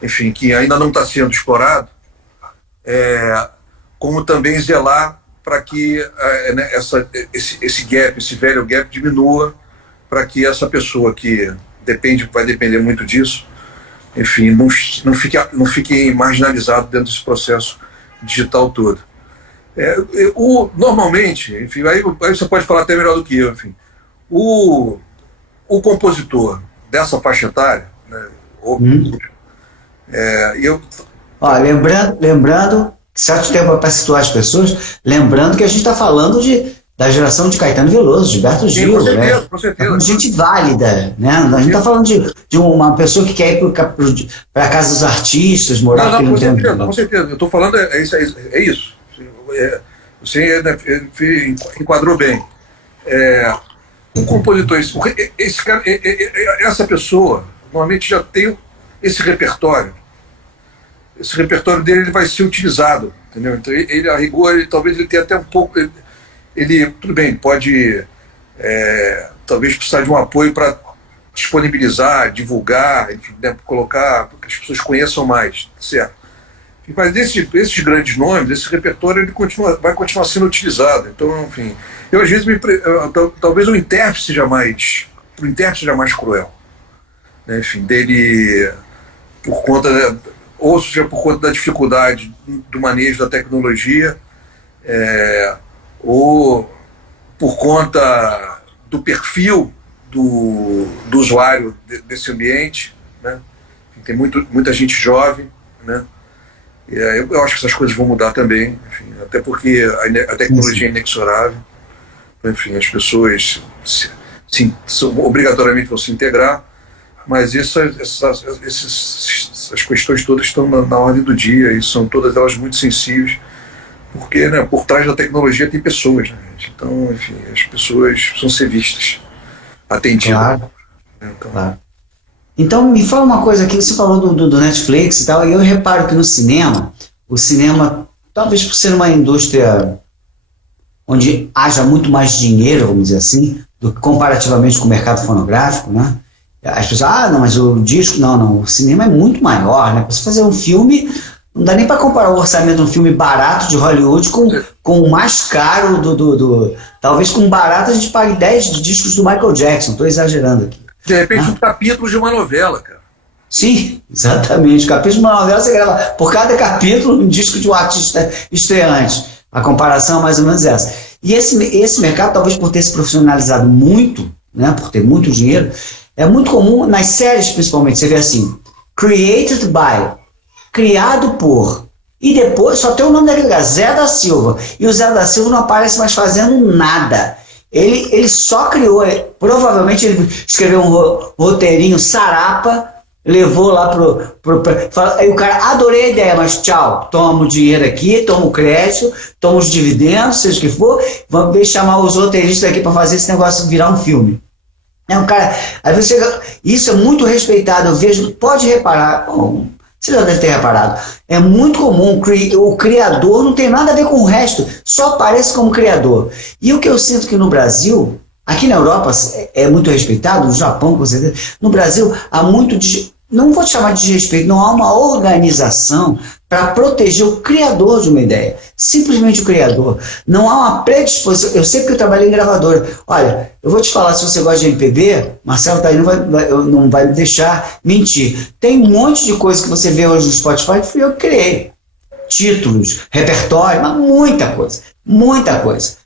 enfim, que ainda não está sendo explorado, como também zelar para que esse gap, esse velho gap diminua, para que essa pessoa que vai depender muito disso, enfim, não fique marginalizado dentro desse processo digital todo. Normalmente, enfim, aí você pode falar até melhor do que eu, enfim, o compositor dessa faixa etária, né, lembrando, certo tempo para situar as pessoas, lembrando que a gente está falando da geração de Caetano Veloso, Gilberto Gil, com certeza, né? Com certeza. Gente válida, né? A gente está falando de uma pessoa que quer ir para a casa dos artistas, morar aqui no tempo. Com certeza, eu estou falando, é isso. Você enquadrou bem. Um compositor, esse cara, essa pessoa, normalmente já tem esse repertório. Esse repertório dele ele vai ser utilizado, entendeu? Então, a rigor, talvez ele tenha até um pouco... Ele tudo bem, pode talvez precisar de um apoio para disponibilizar, divulgar, enfim, né, colocar, para que as pessoas conheçam mais, certo? Mas esses grandes nomes, esse repertório, ele vai continuar sendo utilizado. Então, enfim, eu às vezes talvez o intérprete seja mais cruel, né? Enfim, dele ou seja por conta da dificuldade do manejo da tecnologia, ou por conta do perfil do usuário desse ambiente, né? Tem muita gente jovem, né? Eu acho que essas coisas vão mudar também, enfim, até porque a tecnologia é inexorável. Enfim, as pessoas obrigatoriamente vão se integrar, mas essas questões todas estão na ordem do dia e são todas elas muito sensíveis, porque, né, por trás da tecnologia tem pessoas, né, gente? Então, enfim, as pessoas precisam ser vistas, atendidas. Claro. Claro. Então, me fala uma coisa aqui, você falou do Netflix e tal, e eu reparo que no cinema, o cinema, talvez por ser uma indústria onde haja muito mais dinheiro, vamos dizer assim, comparativamente com o mercado fonográfico, né? As pessoas, não, mas o disco, não, o cinema é muito maior, né? Para você fazer um filme, não dá nem para comparar o orçamento de um filme barato de Hollywood com o mais caro talvez com barato a gente pague 10 discos do Michael Jackson, estou exagerando aqui. De repente, um capítulo de uma novela, cara. Sim, exatamente. Capítulo de uma novela, você grava por cada capítulo um disco de um artista estreante. A comparação é mais ou menos essa. E esse mercado, talvez por ter se profissionalizado muito, né, por ter muito dinheiro, é muito comum, nas séries principalmente, você vê assim, created by, criado por, e depois só tem o nome daquele cara, Zé da Silva. E o Zé da Silva não aparece mais fazendo nada. Ele só criou, provavelmente ele escreveu um roteirinho sarapa, levou lá aí o cara, adorei a ideia, mas tchau, toma o dinheiro aqui, toma o crédito, toma os dividendos, seja o que for, vamos chamar os roteiristas aqui para fazer esse negócio virar um filme. Um cara, aí você, isso é muito respeitado, eu vejo, pode reparar, você já deve ter reparado, é muito comum, o criador não tem nada a ver com o resto, só aparece como criador. E o que eu sinto que no Brasil, aqui na Europa é muito respeitado, no Japão com certeza, no Brasil há muito, não vou te chamar de desrespeito, não há uma organização para proteger o criador de uma ideia, simplesmente o criador. Não há uma predisposição. Eu sei que eu trabalhei em gravadora. Olha, eu vou te falar, se você gosta de MPB, Marcelo tá aí, não vai me deixar mentir. Tem um monte de coisa que você vê hoje no Spotify que fui eu que criei. Títulos, repertório, mas muita coisa. Muita coisa.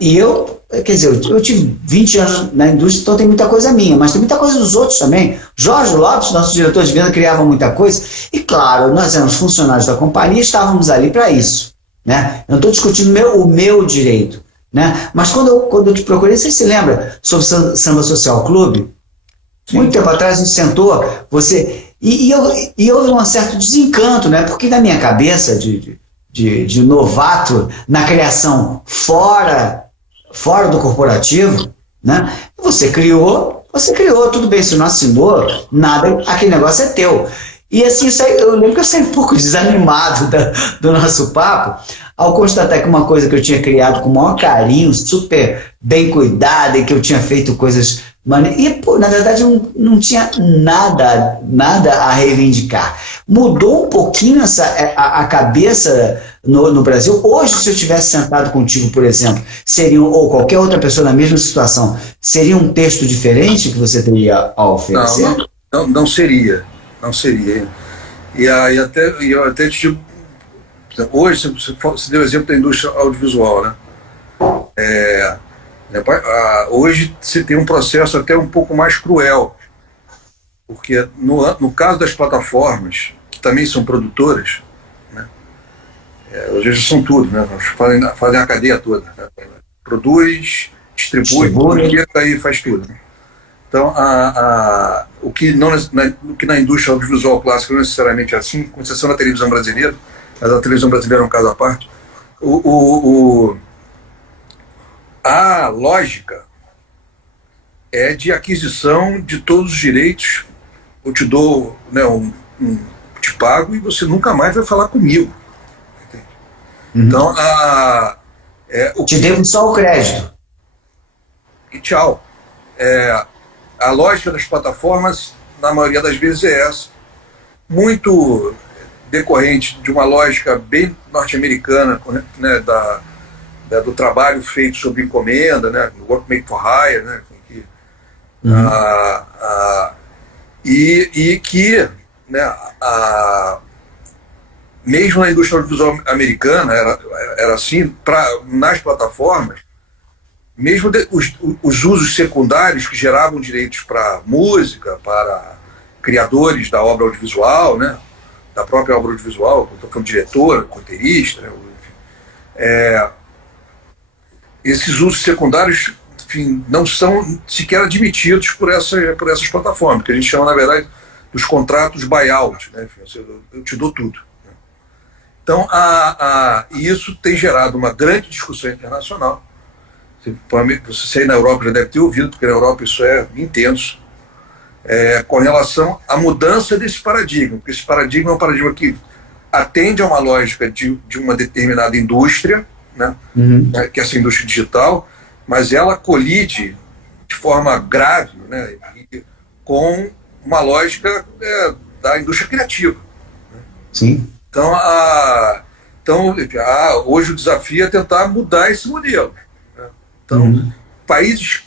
E eu, quer dizer, eu tive 20 anos na indústria, então tem muita coisa minha, mas tem muita coisa dos outros também. Jorge Lopes, nosso diretor de venda, criava muita coisa. E claro, nós éramos funcionários da companhia e estávamos ali para isso. Né? Eu não estou discutindo o meu direito. Né? Mas quando eu te procurei, você se lembra sobre o Samba Social Clube? Muito tempo atrás a gente sentou, você... E houve um certo desencanto, né? Porque na minha cabeça de novato na criação fora do corporativo, né? Você criou, tudo bem, se não assinou, nada, aquele negócio é teu. E assim, eu lembro que eu saí um pouco desanimado do nosso papo, ao constatar que uma coisa que eu tinha criado com o maior carinho, super bem cuidada, e que eu tinha feito coisas... E, pô, na verdade, não tinha nada a reivindicar. Mudou um pouquinho a cabeça no Brasil. Hoje, se eu tivesse sentado contigo, por exemplo, ou qualquer outra pessoa na mesma situação, seria um texto diferente que você teria a oferecer? Não seria. Não seria. E eu até te digo, hoje, você deu exemplo da indústria audiovisual, né? Hoje se tem um processo até um pouco mais cruel, porque no caso das plataformas, que também são produtoras, né? Hoje são tudo, né? Fazem a cadeia toda, né? Produz, distribui, publica e faz tudo, né? Então, o que na indústria audiovisual clássica não necessariamente é assim, com exceção da televisão brasileira, mas a televisão brasileira é um caso à parte, a lógica é de aquisição de todos os direitos. Eu te dou, né, te pago e você nunca mais vai falar comigo. Uhum. Então, te devo só o crédito. E tchau. A lógica das plataformas, na maioria das vezes, é essa. Muito decorrente de uma lógica bem norte-americana, né, do trabalho feito sob encomenda, né, work made for hire, né, e que, né, mesmo na indústria audiovisual americana era assim, nas plataformas, mesmo os usos secundários que geravam direitos para música, para criadores da obra audiovisual, né, da própria obra audiovisual, estou falando diretor, roteirista, né, enfim, esses usos secundários, enfim, não são sequer admitidos por essas plataformas, que a gente chama, na verdade, dos contratos buyout, né? Enfim, eu te dou tudo. Né? Então, isso tem gerado uma grande discussão internacional. Você aí na Europa já deve ter ouvido, porque na Europa isso é intenso, com relação à mudança desse paradigma, porque esse paradigma é um paradigma que atende a uma lógica de uma determinada indústria, né? Uhum. Que é essa indústria digital, mas ela colide de forma grave, né, com uma lógica da indústria criativa. Né? Sim. Então, hoje o desafio é tentar mudar esse modelo. Né? Então, países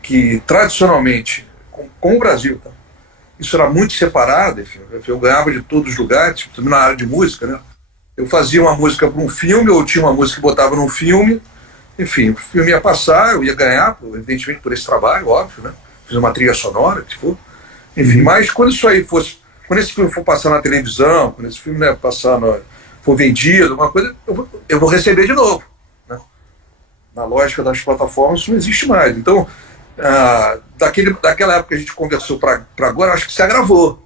que tradicionalmente, como o Brasil, tá? Isso era muito separado, enfim, eu ganhava de todos os lugares, também na área de música, né? Eu fazia uma música para um filme, ou tinha uma música que botava num filme, enfim, o filme ia passar, eu ia ganhar, evidentemente, por esse trabalho, óbvio, né? Fiz uma trilha sonora, se for. Enfim, mas quando esse filme for passar na televisão, quando esse filme, né, for vendido, uma coisa, eu vou receber de novo. Né? Na lógica das plataformas, isso não existe mais. Então, daquela época que a gente conversou para agora, acho que se agravou.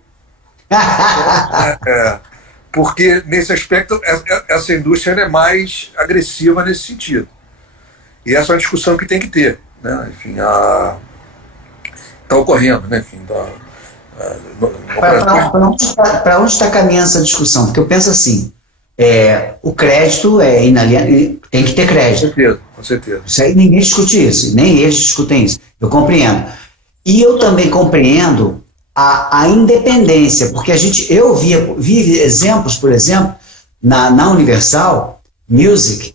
Porque, nesse aspecto, essa indústria é mais agressiva nesse sentido. E essa é uma discussão que tem que ter. Né? Enfim, está ocorrendo. Né? Enfim, para onde está caminhando essa discussão? Porque eu penso assim, o crédito é inalienável, tem que ter crédito. Com certeza. Isso aí, ninguém discute isso, nem eles discutem isso. Eu compreendo. E eu também compreendo a independência, porque eu vi exemplos, por exemplo, na Universal Music,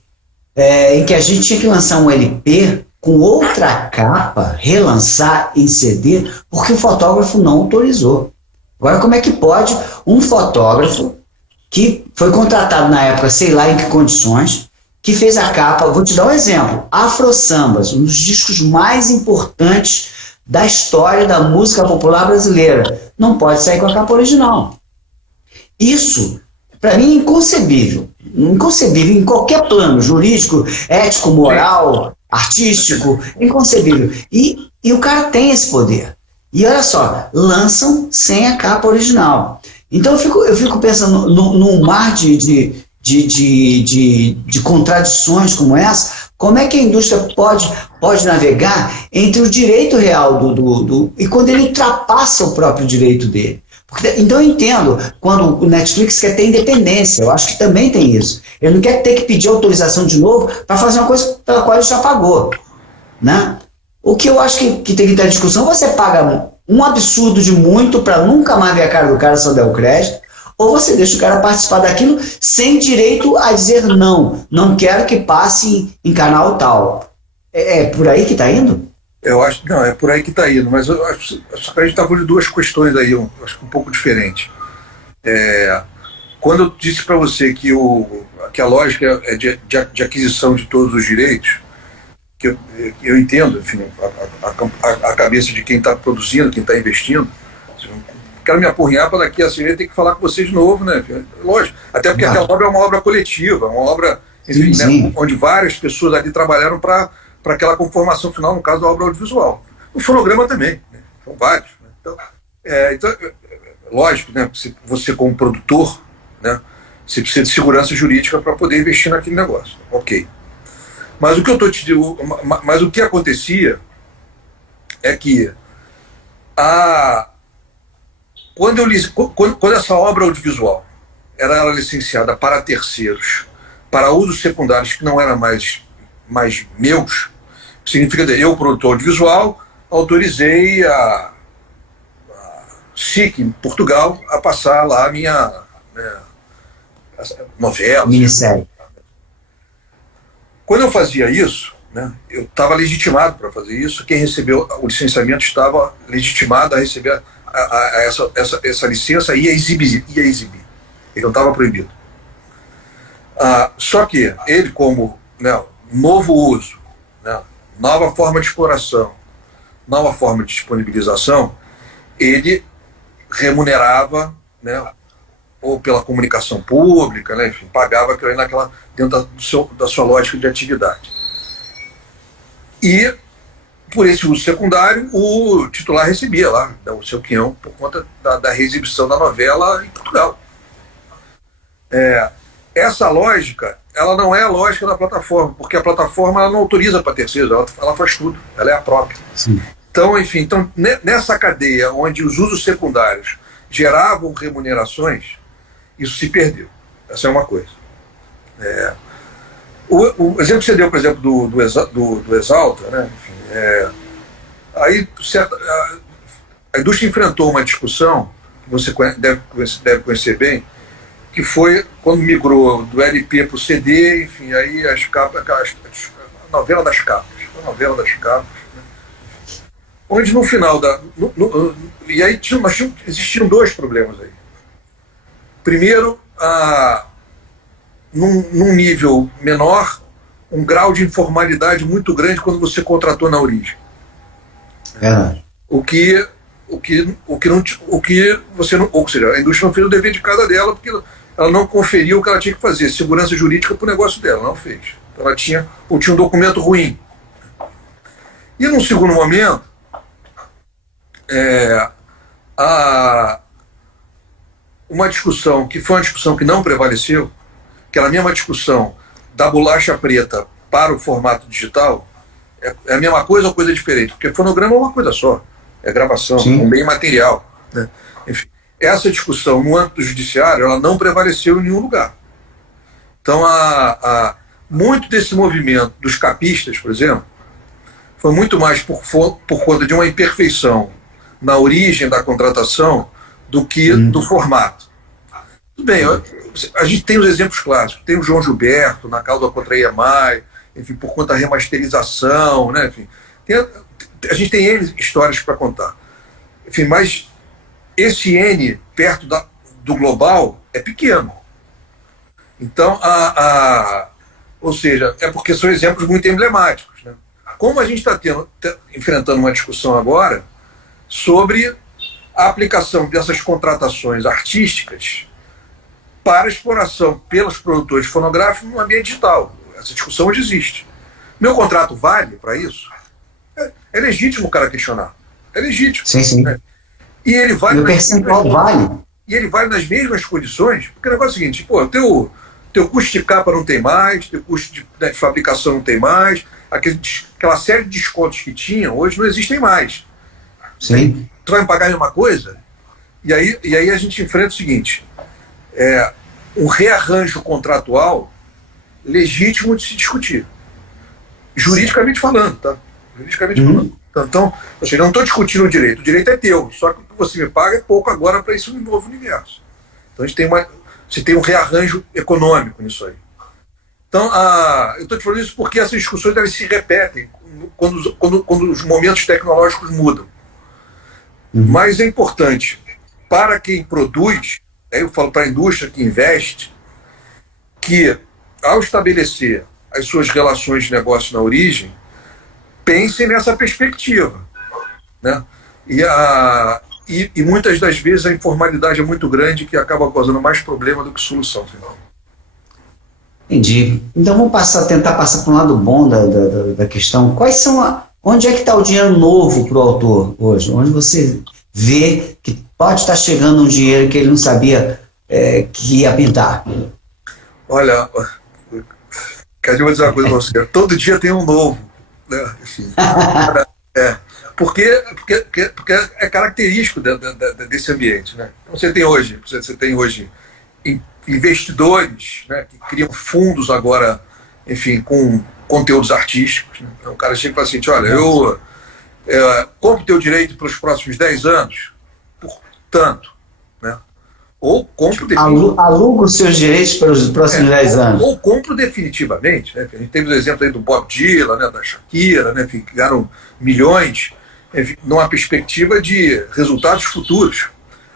em que a gente tinha que lançar um LP com outra capa, relançar em CD, porque o fotógrafo não autorizou. Agora, como é que pode um fotógrafo que foi contratado na época, sei lá em que condições, que fez a capa, vou te dar um exemplo, Afro Sambas, um dos discos mais importantes da história da música popular brasileira, não pode sair com a capa original. Isso, para mim, é inconcebível. Inconcebível em qualquer plano, jurídico, ético, moral, artístico, inconcebível. E o cara tem esse poder. E olha só, lançam sem a capa original. Então eu fico pensando num mar de contradições como essa, como é que a indústria pode navegar entre o direito real e quando ele ultrapassa o próprio direito dele. Então eu entendo quando o Netflix quer ter independência, eu acho que também tem isso. Ele não quer ter que pedir autorização de novo para fazer uma coisa pela qual ele já pagou, né? O que eu acho que tem que ter discussão, você paga um absurdo de muito para nunca mais ver a cara do cara se eu der o crédito, ou você deixa o cara participar daquilo sem direito a dizer não quero que passe em canal tal. É por aí que está indo? Eu acho, não, é por aí que está indo, mas eu acho que a gente está falando de duas questões aí, eu acho que um pouco diferente. Quando eu disse para você que a lógica é de aquisição de todos os direitos, que eu entendo, enfim, a cabeça de quem está produzindo, quem está investindo, quero me apurrinhar para daqui a 6 meses ter que falar com vocês de novo, né? Lógico, até porque aquela obra é uma obra coletiva, uma obra, enfim, né, onde várias pessoas ali trabalharam para aquela conformação final, no caso da obra audiovisual. O fonograma também, né? São vários. Né? Então, lógico, né? Você como produtor, né? Você precisa de segurança jurídica para poder investir naquele negócio. Ok. Mas o que eu estou te dizendo, mas o que acontecia é que quando essa obra audiovisual era licenciada para terceiros, para usos secundários que não eram mais meus, significa que eu, produtor audiovisual, autorizei a SIC, em Portugal, a passar lá a minha novela. Minissérie. Quando eu fazia isso, né, eu estava legitimado para fazer isso, quem recebeu o licenciamento estava legitimado a receber essa licença e ia exibir. Ele não estava proibido. Só que ele, como, né, novo uso, né, nova forma de exploração, nova forma de disponibilização, ele remunerava, né, ou pela comunicação pública, né, enfim, pagava aquilo aí dentro da sua lógica de atividade. E, por esse uso secundário, o titular recebia lá, né, o seu quinhão por conta da reexibição da novela em Portugal. Essa lógica, ela não é a lógica da plataforma, porque a plataforma ela não autoriza para terceiros, ela faz tudo, ela é a própria. Sim. Então, enfim, nessa cadeia onde os usos secundários geravam remunerações, isso se perdeu. Essa é uma coisa. O exemplo que você deu, por exemplo, do Exalta, né? Enfim, aí a indústria enfrentou uma discussão que você deve conhecer bem, que foi quando migrou do LP para o CD, enfim, aí as capas, a novela das capas, né? Onde no final e aí existiam dois problemas aí. Primeiro, num nível menor, um grau de informalidade muito grande quando você contratou na origem. O que você não, ou seja, a indústria não fez o dever de casa dela porque ela não conferiu o que ela tinha que fazer, segurança jurídica para o negócio dela, não fez. Então ela tinha um documento ruim. E num segundo momento, uma discussão que foi uma discussão que não prevaleceu, aquela mesma discussão da bolacha preta para o formato digital, é a mesma coisa ou coisa diferente? Porque fonograma é uma coisa só, é gravação, um bem material, né? Enfim, essa discussão no âmbito judiciário, ela não prevaleceu em nenhum lugar. Então, muito desse movimento dos capistas, por exemplo, foi muito mais por conta de uma imperfeição na origem da contratação do que do formato. Tudo bem, a gente tem os exemplos clássicos, tem o João Gilberto na causa contra a EMI, enfim, por conta da remasterização, né? Enfim, a gente tem N histórias para contar. Enfim, mas esse N perto do global é pequeno. Então, ou seja, é porque são exemplos muito emblemáticos, né? Como a gente está enfrentando uma discussão agora sobre a aplicação dessas contratações artísticas para exploração pelos produtores fonográficos no ambiente digital. Essa discussão hoje existe. Meu contrato vale para isso? É legítimo o cara questionar. É legítimo. Sim, sim. Né? E ele vale. Meu percentual vale. E ele vale nas mesmas condições, porque o negócio é o seguinte: pô, teu custo de capa não tem mais, teu custo de fabricação não tem mais, aquela série de descontos que tinham, hoje não existem mais. Sim. Tu vai me pagar a mesma coisa? E aí a gente enfrenta o seguinte: um rearranjo contratual legítimo de se discutir. Juridicamente falando, tá? Juridicamente falando. Então, eu não estou discutindo o direito é teu, só que o que você me paga é pouco agora para esse novo universo. Então você tem um rearranjo econômico nisso aí. Então, eu estou te falando isso porque essas discussões elas se repetem quando os momentos tecnológicos mudam. Mas é importante para quem produz, aí eu falo para a indústria que investe, que ao estabelecer as suas relações de negócio na origem, pensem nessa perspectiva, né? E muitas das vezes a informalidade é muito grande, que acaba causando mais problema do que solução. Entendi. Então vamos tentar passar para um lado bom da questão. Onde é que está o dinheiro novo para o autor hoje? Onde você vê que pode estar chegando um dinheiro que ele não sabia que ia pintar? Olha, quero dizer uma coisa para você. Todo dia tem um novo. Né? Enfim, porque é característico desse ambiente, né? Você tem hoje investidores, né, que criam fundos agora, enfim, com conteúdos artísticos, né? Então o cara chega e fala assim: olha, eu compro teu direito para os próximos 10 anos por tanto, né? Ou compro aluga os seus direitos para os próximos 10 anos. Ou compro definitivamente, né? A gente teve o exemplo aí do Bob Dylan, né, da Shakira, né, que ganharam milhões, numa perspectiva de resultados futuros,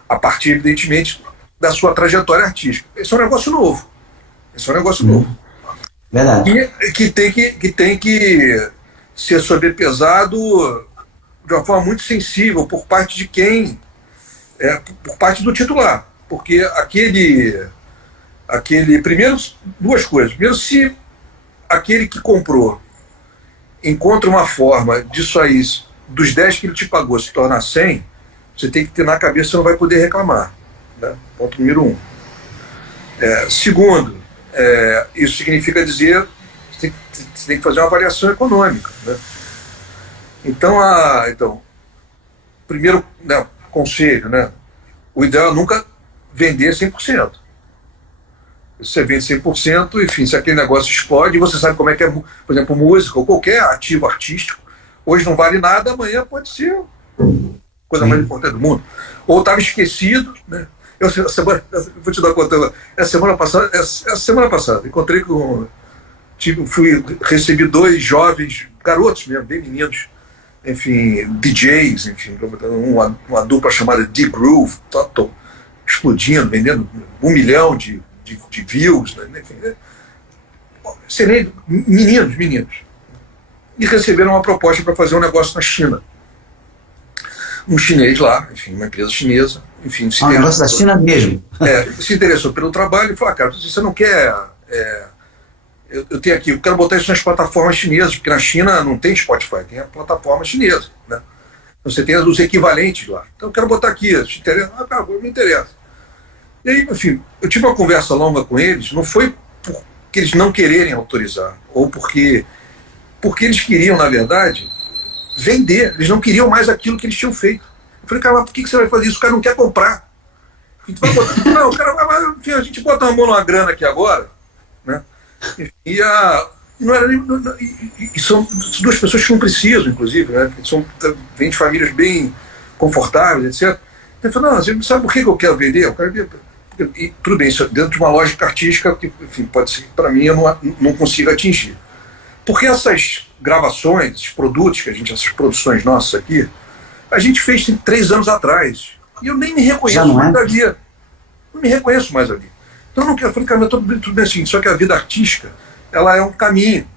a partir, evidentemente, da sua trajetória artística. Esse é um negócio novo. Verdade. E que tem que ser sobrepesado de uma forma muito sensível por parte de quem? Por parte do titular. Porque primeiro, duas coisas. Primeiro, se aquele que comprou encontra uma forma disso aí, dos 10 que ele te pagou, se tornar 100, você tem que ter na cabeça que você não vai poder reclamar. Né? Ponto número 1. Segundo, isso significa dizer que você tem que fazer uma avaliação econômica. Né? Então, primeiro, né, conselho, né? O ideal é nunca vender 100%. Se você vende 100%, enfim, se aquele negócio explode, você sabe como é que é, por exemplo, música ou qualquer ativo artístico, hoje não vale nada, amanhã pode ser a coisa mais importante do mundo. Ou estava esquecido, né? Vou te dar conta, essa semana passada, encontrei recebi 2 jovens, garotos mesmo, bem meninos, enfim, DJs, enfim, uma dupla chamada D-Groove, explodindo, vendendo 1 milhão de views, né? Enfim, excelente, meninos. E receberam uma proposta para fazer um negócio na China. Um chinês lá, enfim, uma empresa chinesa, enfim. Um negócio da China mesmo. Se interessou pelo trabalho e falou: cara, você não quer... eu tenho aqui, eu quero botar isso nas plataformas chinesas, porque na China não tem Spotify, tem a plataforma chinesa, né? Você tem os equivalentes lá. Então eu quero botar aqui, te interessa? Cara, me interessa. E aí, enfim, eu tive uma conversa longa com eles, não foi porque eles não quererem autorizar, ou porque eles queriam, na verdade, vender. Eles não queriam mais aquilo que eles tinham feito. Eu falei: cara, mas por que você vai fazer isso? O cara não quer comprar. A gente vai botar... Não, o cara vai... Enfim, a gente bota uma mão numa grana aqui agora, né? Não era nem... E são 2 pessoas que não precisam, inclusive, né? Vêm de famílias bem confortáveis, etc. Ele falou, não, você não sabe por que eu quero vender? Eu quero vender. E tudo bem, isso dentro de uma lógica artística que, enfim, pode ser que para mim eu não consiga atingir. Porque essas gravações, esses produtos, essas produções nossas aqui, a gente fez 3 anos atrás. E eu nem me reconheço mais ali. Não me reconheço mais ali. Então eu não quero, eu falei, cara, tudo bem assim, só que a vida artística, ela é um caminho.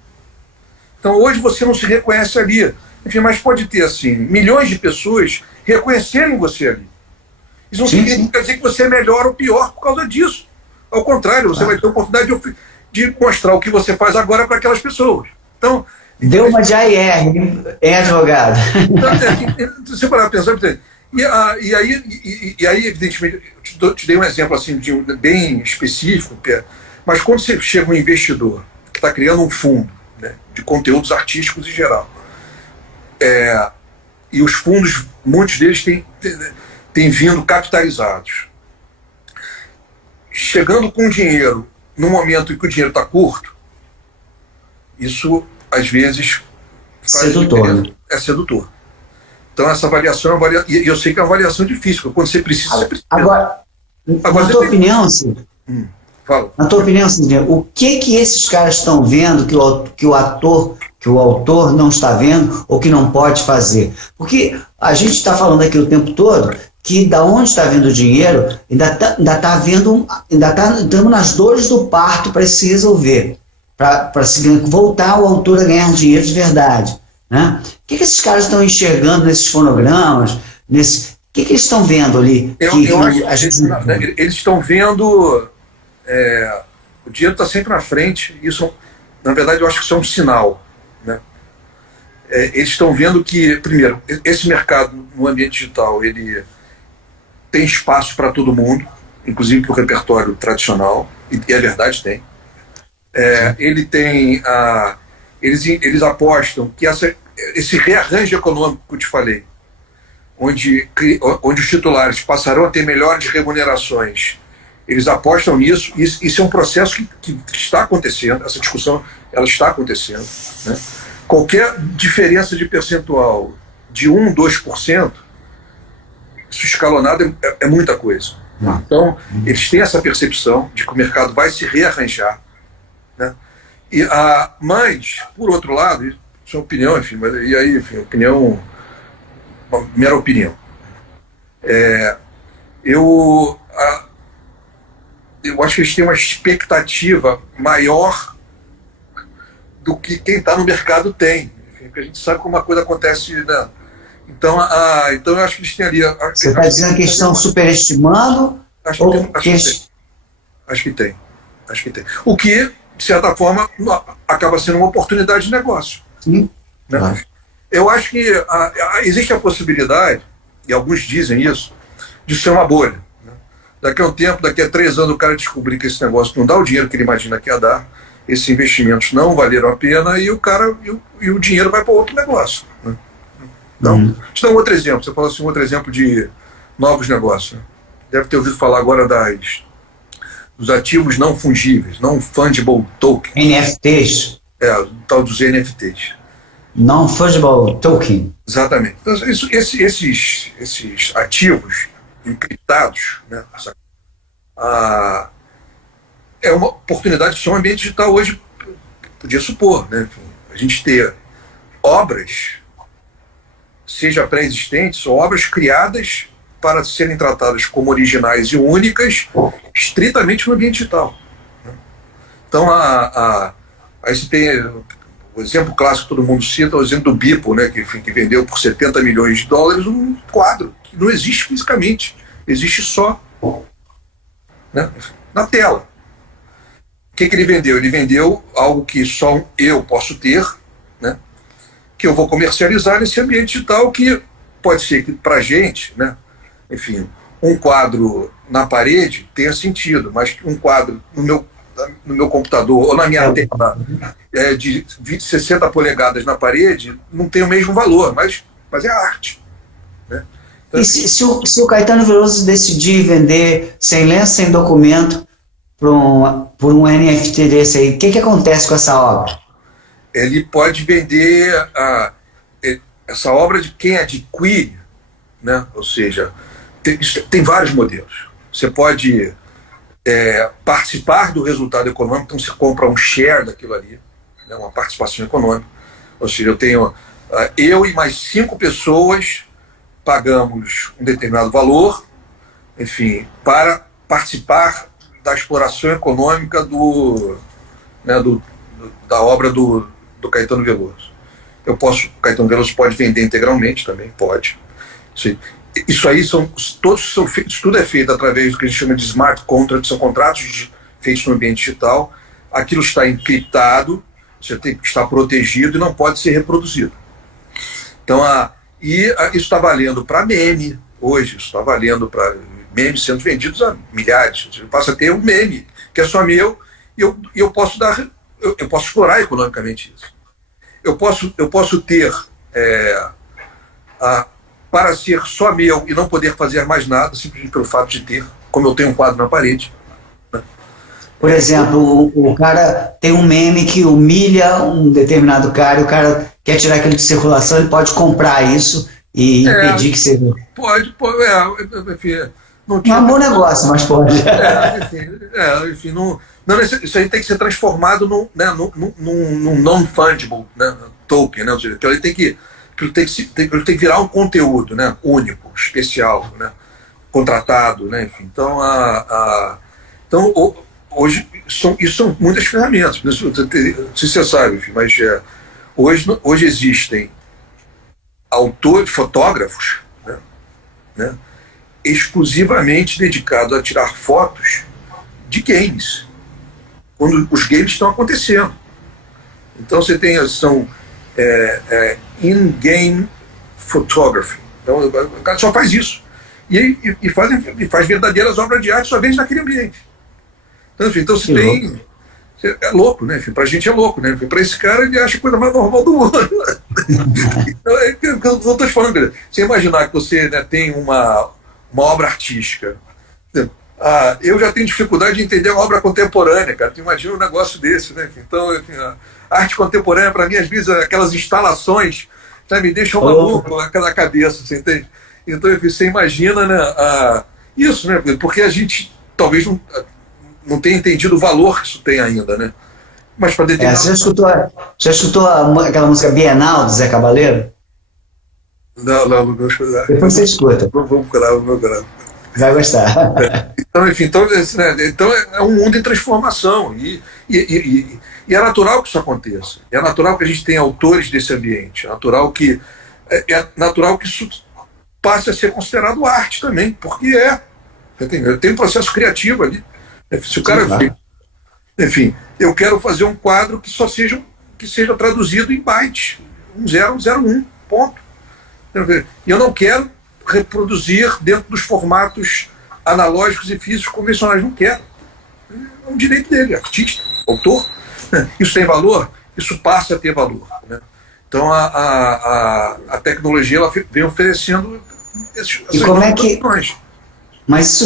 Então hoje você não se reconhece ali. Enfim, mas pode ter, assim, milhões de pessoas reconhecerem você ali. Isso não significa dizer que você é melhor ou pior por causa disso. Ao contrário, você vai ter a oportunidade de mostrar o que você faz agora para aquelas pessoas. Então, deu uma de AIR, é advogado. Então, você parar para pensar, e aí, evidentemente, eu te dei um exemplo assim, bem específico, mas quando você chega um investidor que está criando um fundo, né, de conteúdos artísticos em geral, e os fundos, muitos deles têm vindo capitalizados, chegando com dinheiro no momento em que o dinheiro está curto, isso às vezes sedutor. É sedutor. Então essa avaliação e eu sei que é uma avaliação difícil, porque quando você precisa, você precisa. Agora na tua opinião, Cid, fala. Na tua opinião, Cid, o que esses caras estão vendo que o autor não está vendo ou que não pode fazer? Porque a gente está falando aqui o tempo todo que da onde está vindo o dinheiro ainda estamos nas dores do parto para se resolver, para voltar o autor a ganhar dinheiro de verdade, né? O que esses caras estão enxergando nesses fonogramas? O que eles estão vendo ali? Eles estão vendo o dinheiro está sempre na frente. Isso, na verdade, eu acho que isso é um sinal, né? Eles estão vendo que, primeiro, esse mercado no ambiente digital, ele tem espaço para todo mundo, inclusive para o repertório tradicional, e é verdade, tem. Ele tem eles apostam que esse rearranjo econômico que eu te falei, onde os titulares passarão a ter melhores remunerações, eles apostam nisso. Isso é um processo que está acontecendo, essa discussão ela está acontecendo, né? Qualquer diferença de percentual de 1%, 2%, isso escalonado é muita coisa. Então, eles têm essa percepção de que o mercado vai se rearranjar, né? Mas, por outro lado, isso é opinião, enfim, opinião, uma mera opinião. Eu acho que eles têm uma expectativa maior do que quem está no mercado tem. Enfim, porque a gente sabe como uma coisa acontece, né? Então eu acho que eles têm ali. Você está dizendo que eles estão superestimando? Acho que tem. O que, de certa forma, acaba sendo uma oportunidade de negócio. Sim. Né? Claro. Eu acho que existe a possibilidade, e alguns dizem isso, de ser uma bolha. Né? Daqui a um tempo, daqui a 3 anos, o cara descobrir que esse negócio não dá o dinheiro que ele imagina que ia dar, esses investimentos não valeram a pena e o dinheiro vai para outro negócio. Né? Então, deixa eu dar um outro exemplo. Você falou assim, um outro exemplo de novos negócios. Né? Deve ter ouvido falar agora dos ativos não fungíveis, não fungible tokens. NFTs. O tal dos NFTs. Non-fungible token. Exatamente. Então, esses ativos encriptados, né, é uma oportunidade que só o ambiente digital hoje podia supor. Né? A gente ter obras, seja pré-existentes, ou obras criadas para serem tratadas como originais e únicas, estritamente no ambiente digital. Né? Então, aí você tem o exemplo clássico que todo mundo cita, o exemplo do Beeple, né, que vendeu por $70 milhões um quadro que não existe fisicamente, existe só, né, na tela. O que ele vendeu? Ele vendeu algo que só eu posso ter, né, que eu vou comercializar nesse ambiente digital, que pode ser que para a gente, né, enfim, um quadro na parede tenha sentido, mas um quadro no meu computador ou na minha tela de 60 polegadas na parede não tem o mesmo valor, mas é arte. Né? Então, e se o Caetano Veloso decidir vender sem lenço, sem documento, por um NFT desse aí, o que acontece com essa obra? Ele pode vender essa obra de quem adquire, né? Ou seja, tem vários modelos. Você pode participar do resultado econômico, então você compra um share daquilo ali, né? Uma participação econômica. Ou seja, eu e mais 5 pessoas pagamos um determinado valor, enfim, para participar da exploração econômica da obra do Caetano Veloso. O Caetano Veloso pode vender integralmente também, pode. Isso aí tudo é feito através do que a gente chama de smart contracts, são contratos feitos no ambiente digital. Aquilo está encriptado, você tem que estar protegido e não pode ser reproduzido. Então, isso está valendo para meme hoje, isso está valendo para memes sendo vendidos a milhares. Você passa a ter um meme que é só meu e eu posso explorar economicamente isso. Eu posso ter para ser só meu e não poder fazer mais nada, simplesmente pelo fato de ter, como eu tenho um quadro na parede. Né? Por exemplo, o cara tem um meme que humilha um determinado cara, e o cara quer tirar aquilo de circulação, ele pode comprar isso e impedir que seja. Pode, enfim. Não é um bom negócio, mas pode. Enfim, isso aí tem que ser transformado num non-fungible, né, token, né? Ou seja, ele tem que virar um conteúdo, né, único, especial, né, contratado, né, enfim. Então, hoje isso são muitas ferramentas. Não sei se você sabe, enfim, mas hoje existem autores, fotógrafos, né, exclusivamente dedicados a tirar fotos de games, quando os games estão acontecendo. Então você tem in-game photography. Então o cara só faz isso. E faz verdadeiras obras de arte, só vende naquele ambiente. Então você tem... É louco, né? Pra gente é louco, né? Pra esse cara ele acha a coisa mais normal do mundo. Então, eu estou te falando, você imaginar que você, né, tem uma obra artística. Eu já tenho dificuldade de entender uma obra contemporânea, cara. Tu imagina um negócio desse, né? Então, enfim, a arte contemporânea, para mim, às vezes, aquelas instalações, tá, me deixam maluco na cabeça, você entende? Então, você imagina, né, isso, né? Porque a gente talvez não tenha entendido o valor que isso tem ainda, né? Mas para determinar... Já escutou aquela música Bienal, do Zé Cabaleiro? Não. Depois você escuta. Vamos procurar. Vai gostar. Então é um mundo em transformação e é natural que isso aconteça. É natural que a gente tenha autores desse ambiente. É natural que isso passe a ser considerado arte também, porque tem um processo criativo ali. Se o cara... Enfim, eu quero fazer um quadro que seja traduzido em bytes, 1001, ponto. E eu não quero reproduzir dentro dos formatos analógicos e físicos convencionais, não quero. É um direito dele, artista, autor. Isso tem valor? Isso passa a ter valor. Né? Então a tecnologia ela vem oferecendo essas opções. Mas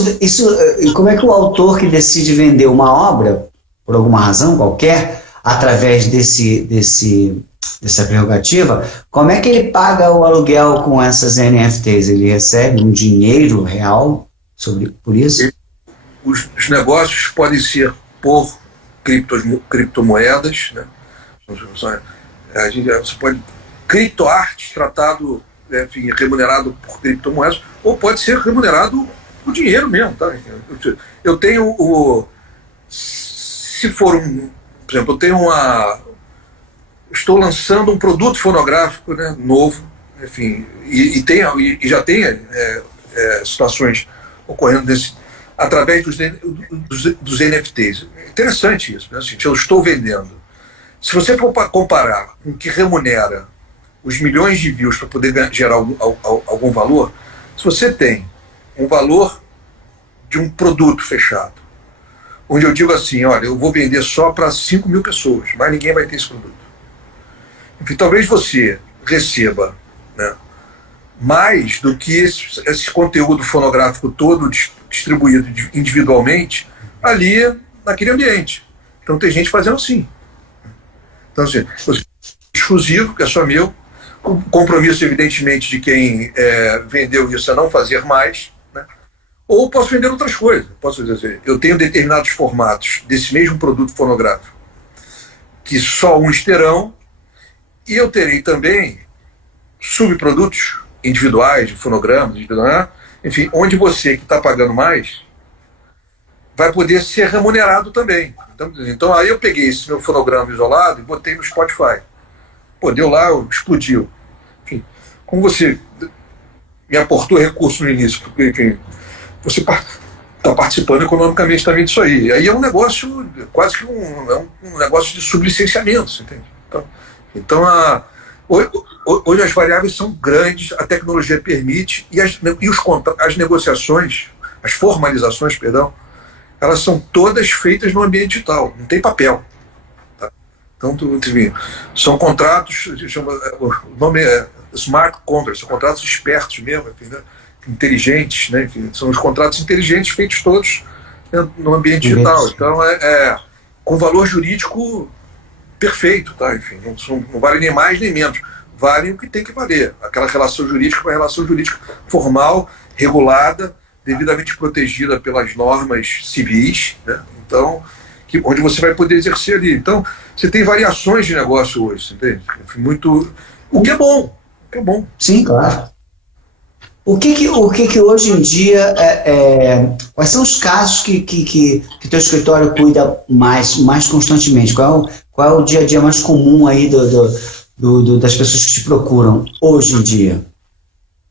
e como é que o autor que decide vender uma obra, por alguma razão qualquer, através dessa prerrogativa, como é que ele paga o aluguel com essas NFTs? Ele recebe um dinheiro real por isso? Os negócios podem ser por criptomoedas, né? Você pode criptoarte tratado, enfim, remunerado por criptomoedas, ou pode ser remunerado por dinheiro mesmo, tá? Eu tenho se for por exemplo, estou lançando um produto fonográfico, né, novo, enfim, e já tem situações ocorrendo através dos NFTs. É interessante isso, né? Assim, eu estou vendendo. Se você for comparar com o que remunera os milhões de views para poder gerar algum valor, se você tem um valor de um produto fechado, onde eu digo assim, olha, eu vou vender só para 5.000 pessoas, mas ninguém vai ter esse produto. Enfim, talvez você receba, né, mais do que esse conteúdo fonográfico todo distribuído individualmente ali naquele ambiente. Então tem gente fazendo assim. Então assim, exclusivo, que é só meu, O compromisso, evidentemente, de quem vendeu isso é não fazer mais, né? Ou posso vender outras coisas. Posso dizer, eu tenho determinados formatos desse mesmo produto fonográfico que só uns terão, e eu terei também subprodutos individuais, de fonogramas, enfim, onde você que está pagando mais vai poder ser remunerado também. Então aí eu peguei esse meu fonograma isolado e botei no Spotify. Pô, deu lá, explodiu. Enfim, como você me aportou recurso no início, porque você está participando economicamente também disso aí. E aí é um negócio, quase que um negócio de sublicenciamento, você entende? Então hoje as variáveis são grandes, a tecnologia permite, e as negociações, as formalizações, perdão, elas são todas feitas no ambiente digital, não tem papel. Tá? Então, são contratos, o nome é smart contracts, são contratos espertos mesmo, enfim, né? Inteligentes, né? Enfim, são os contratos inteligentes feitos todos, né, no ambiente digital. Então, com valor jurídico perfeito, tá? Enfim, não vale nem mais nem menos, vale o que tem que valer. Aquela relação jurídica é uma relação jurídica formal, regulada, devidamente protegida pelas normas civis, né? Então, onde você vai poder exercer ali. Então, você tem variações de negócio hoje, entende? O que é bom. O que é bom. Sim, claro. O que hoje em dia, quais são os casos que teu escritório cuida mais constantemente? Qual é o dia a dia mais comum aí das pessoas que te procuram hoje em dia?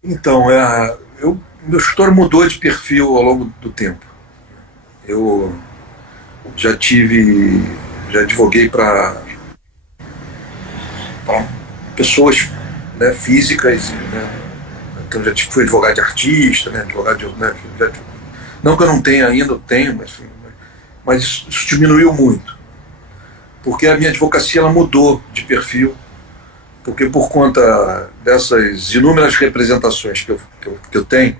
Então, meu escritório mudou de perfil ao longo do tempo. Eu já advoguei para pessoas, né, físicas, né? Então já fui advogado de artista, né? Não que eu não tenha ainda, eu tenho, mas isso diminuiu muito. Porque a minha advocacia ela mudou de perfil, porque por conta dessas inúmeras representações que eu tenho,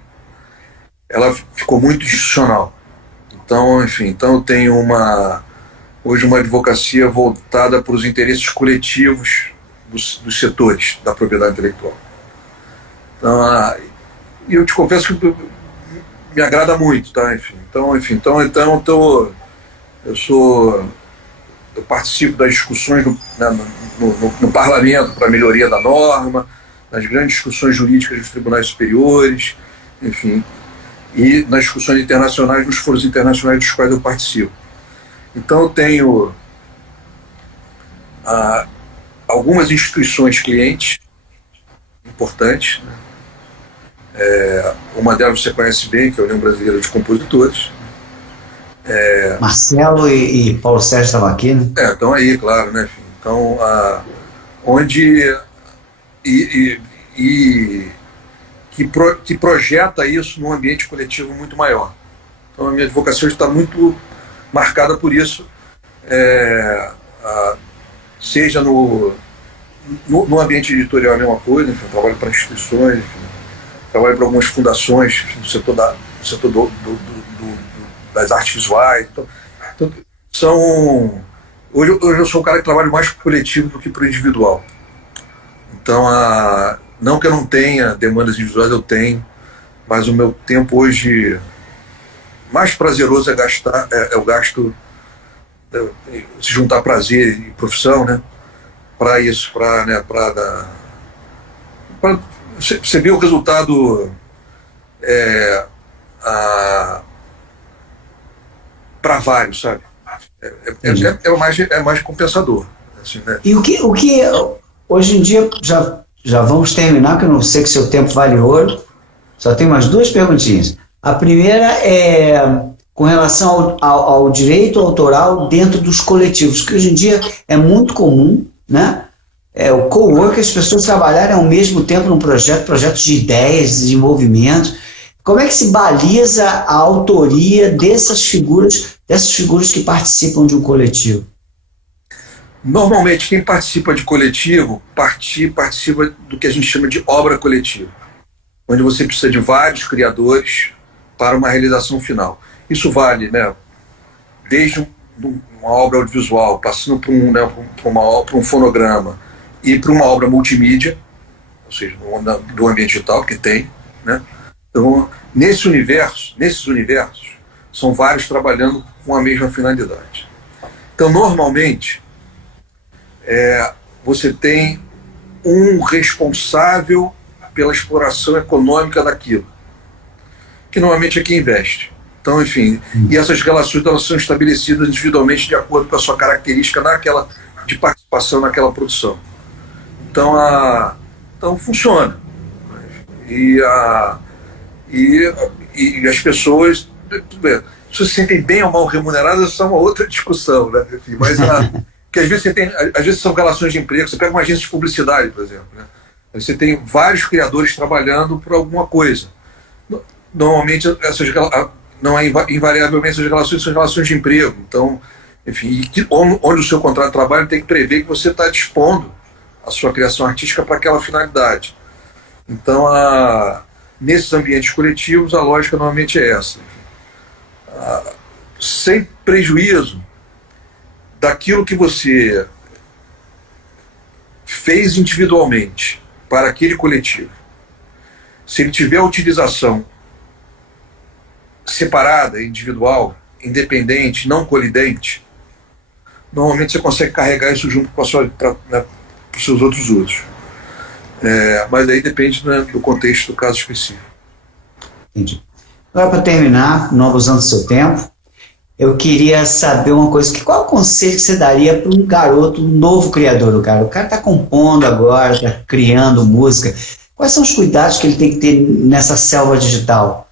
ela ficou muito institucional. Então, enfim, eu tenho hoje uma advocacia voltada para os interesses coletivos dos setores da propriedade intelectual. Então, e eu te confesso que me agrada muito, tá? Eu participo das discussões no parlamento para a melhoria da norma, nas grandes discussões jurídicas dos tribunais superiores, enfim, e nas discussões internacionais, nos foros internacionais dos quais eu participo. Então eu tenho algumas instituições clientes importantes, né? Uma delas você conhece bem, que é a União Brasileira de Compositores. Marcelo e Paulo Sérgio estavam aqui, né? Estão aí, claro, né? Então, onde que projeta isso num ambiente coletivo muito maior. Então, a minha advocacia está muito marcada por isso, seja no ambiente editorial a mesma coisa, enfim, trabalho para instituições, enfim, trabalho para algumas fundações no setor das artes visuais. Então, hoje eu sou um cara que trabalha mais para o coletivo do que para o individual. Então, não que eu não tenha demandas individuais, eu tenho, mas o meu tempo hoje mais prazeroso é o gasto, se juntar prazer e profissão, né? Para isso, para você ver o resultado para vários, sabe? É mais compensador. Assim, né? E o que hoje em dia, já vamos terminar, que eu não sei que seu tempo vale ouro, só tem umas duas perguntinhas. A primeira é com relação ao direito autoral dentro dos coletivos, que hoje em dia é muito comum, né? O co-work, as pessoas trabalharem ao mesmo tempo num projetos de ideias, desenvolvimento. Como é que se baliza a autoria dessas figuras que participam de um coletivo? Normalmente, quem participa de coletivo participa do que a gente chama de obra coletiva, onde você precisa de vários criadores para uma realização final. Isso vale, né, desde uma obra audiovisual, passando por um fonograma e para uma obra multimídia, ou seja, do ambiente digital, que tem, né? Então, nesses universos, são vários trabalhando com a mesma finalidade. Então, normalmente, você tem um responsável pela exploração econômica daquilo, que normalmente é quem investe. Então, enfim, e essas relações elas são estabelecidas individualmente de acordo com a sua característica de participação naquela produção. Então funciona. E as pessoas se se sentem bem ou mal remuneradas, isso é uma outra discussão, né? Enfim, mas que às vezes são relações de emprego. Você pega uma agência de publicidade, por exemplo, né? Você tem vários criadores trabalhando por alguma coisa. Normalmente invariavelmente essas relações são relações de emprego. Então, enfim, onde o seu contrato de trabalho tem que prever que você está dispondo a sua criação artística para aquela finalidade. Então, nesses ambientes coletivos, a lógica normalmente é essa. Sem prejuízo daquilo que você fez individualmente para aquele coletivo. Se ele tiver utilização separada, individual, independente, não colidente, normalmente você consegue carregar isso junto para os seus outros usos. Mas aí depende, né, do contexto do caso específico. Entendi. Agora, para terminar, não abusando do seu tempo, eu queria saber uma coisa, qual é o conselho que você daria para um garoto, um novo criador? O cara está compondo agora, está criando música. Quais são os cuidados que ele tem que ter nessa selva digital?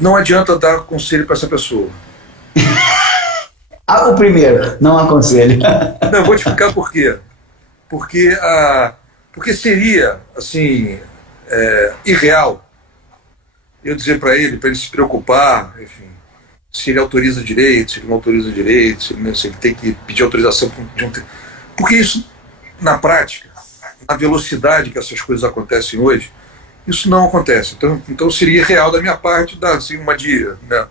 Não adianta dar conselho para essa pessoa. O primeiro, não aconselho. Não, eu vou te explicar por quê. Porque seria, assim, irreal eu dizer para ele se preocupar, enfim, se ele autoriza direito, se ele não autoriza direito, se ele tem que pedir autorização de um... Porque isso, na prática, na velocidade que essas coisas acontecem hoje, isso não acontece. Então seria irreal da minha parte dar assim, uma dica, né?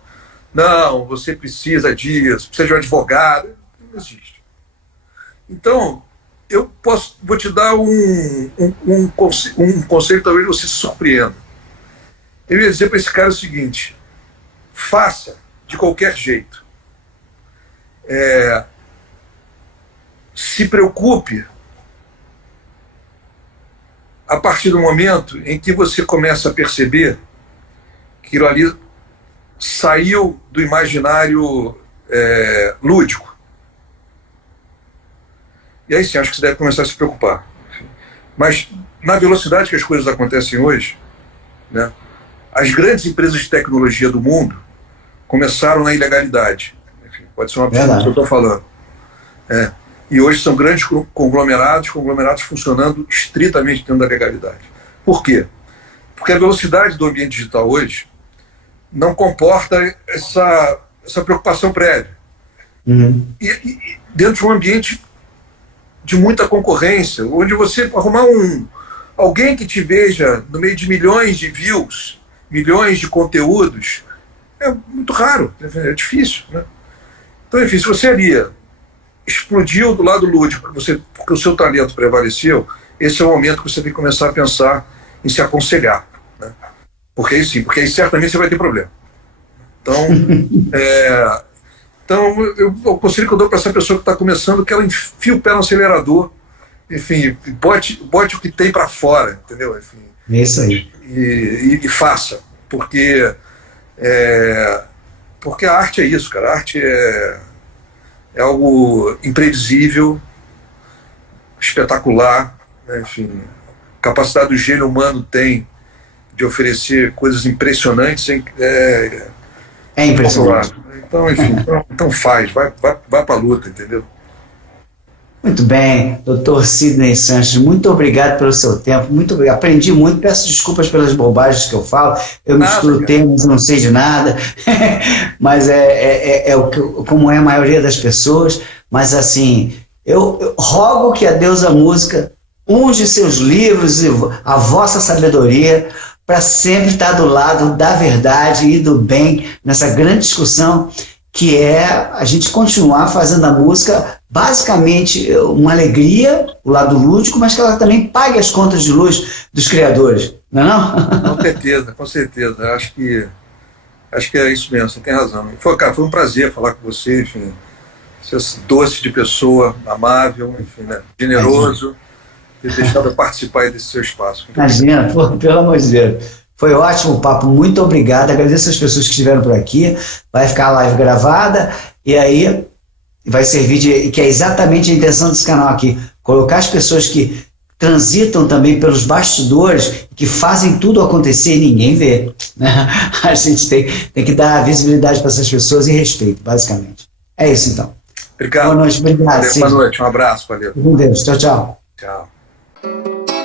Não, você precisa disso, precisa de um advogado. Não existe. Então, vou te dar um conselho, talvez você se surpreenda. Eu ia dizer para esse cara o seguinte: faça de qualquer jeito. Se preocupe a partir do momento em que você começa a perceber que aquilo ali saiu do imaginário lúdico. E aí sim, acho que você deve começar a se preocupar. Mas na velocidade que as coisas acontecem hoje, né, as grandes empresas de tecnologia do mundo começaram na ilegalidade. Enfim, pode ser uma pessoa que eu estou falando. E hoje são grandes conglomerados funcionando estritamente dentro da legalidade. Por quê? Porque a velocidade do ambiente digital hoje não comporta essa preocupação prévia. Uhum. E dentro de um ambiente de muita concorrência, onde você arrumar alguém que te veja no meio de milhões de views, milhões de conteúdos, é muito raro, é difícil, né? Então, enfim, se você ali explodiu do lado lúdico, porque o seu talento prevaleceu, esse é o momento que você tem que começar a pensar em se aconselhar, né? Porque aí certamente você vai ter problema. Então, o conselho que eu dou para essa pessoa que está começando, que ela enfie o pé no acelerador, enfim, bote o que tem para fora, entendeu? Enfim, isso aí. E faça, porque a arte é isso, cara. A arte é algo imprevisível, espetacular, né? Enfim, a capacidade do gênio humano tem de oferecer coisas impressionantes. É impressionante. Então, enfim, então vai para a luta, entendeu? Muito bem, Dr. Sidney Sanches, muito obrigado pelo seu tempo, muito obrigado. Aprendi muito, peço desculpas pelas bobagens que eu falo, eu misturo termos, não sei de nada, mas como é a maioria das pessoas, mas assim, eu rogo que a deusa música unge seus livros e a vossa sabedoria para sempre estar do lado da verdade e do bem nessa grande discussão que é a gente continuar fazendo a música, basicamente uma alegria, o lado lúdico, mas que ela também pague as contas de luz dos criadores, não é não? Com certeza, com certeza. Acho que é isso mesmo, você tem razão. Cara, foi um prazer falar com você, enfim, ser doce de pessoa, amável, enfim, né, generoso, ter deixado eu participar desse seu espaço. Imagina, pô, pelo amor de Deus. Foi ótimo o papo, muito obrigado. Agradeço as pessoas que estiveram por aqui. Vai ficar a live gravada e aí vai servir de. Que é exatamente a intenção desse canal aqui: colocar as pessoas que transitam também pelos bastidores, que fazem tudo acontecer e ninguém vê. Né? A gente tem que dar visibilidade para essas pessoas e respeito, basicamente. É isso então. Obrigado. Boa noite, obrigado. Valeu, boa noite, um abraço, valeu. Com Deus, tchau, tchau. Tchau.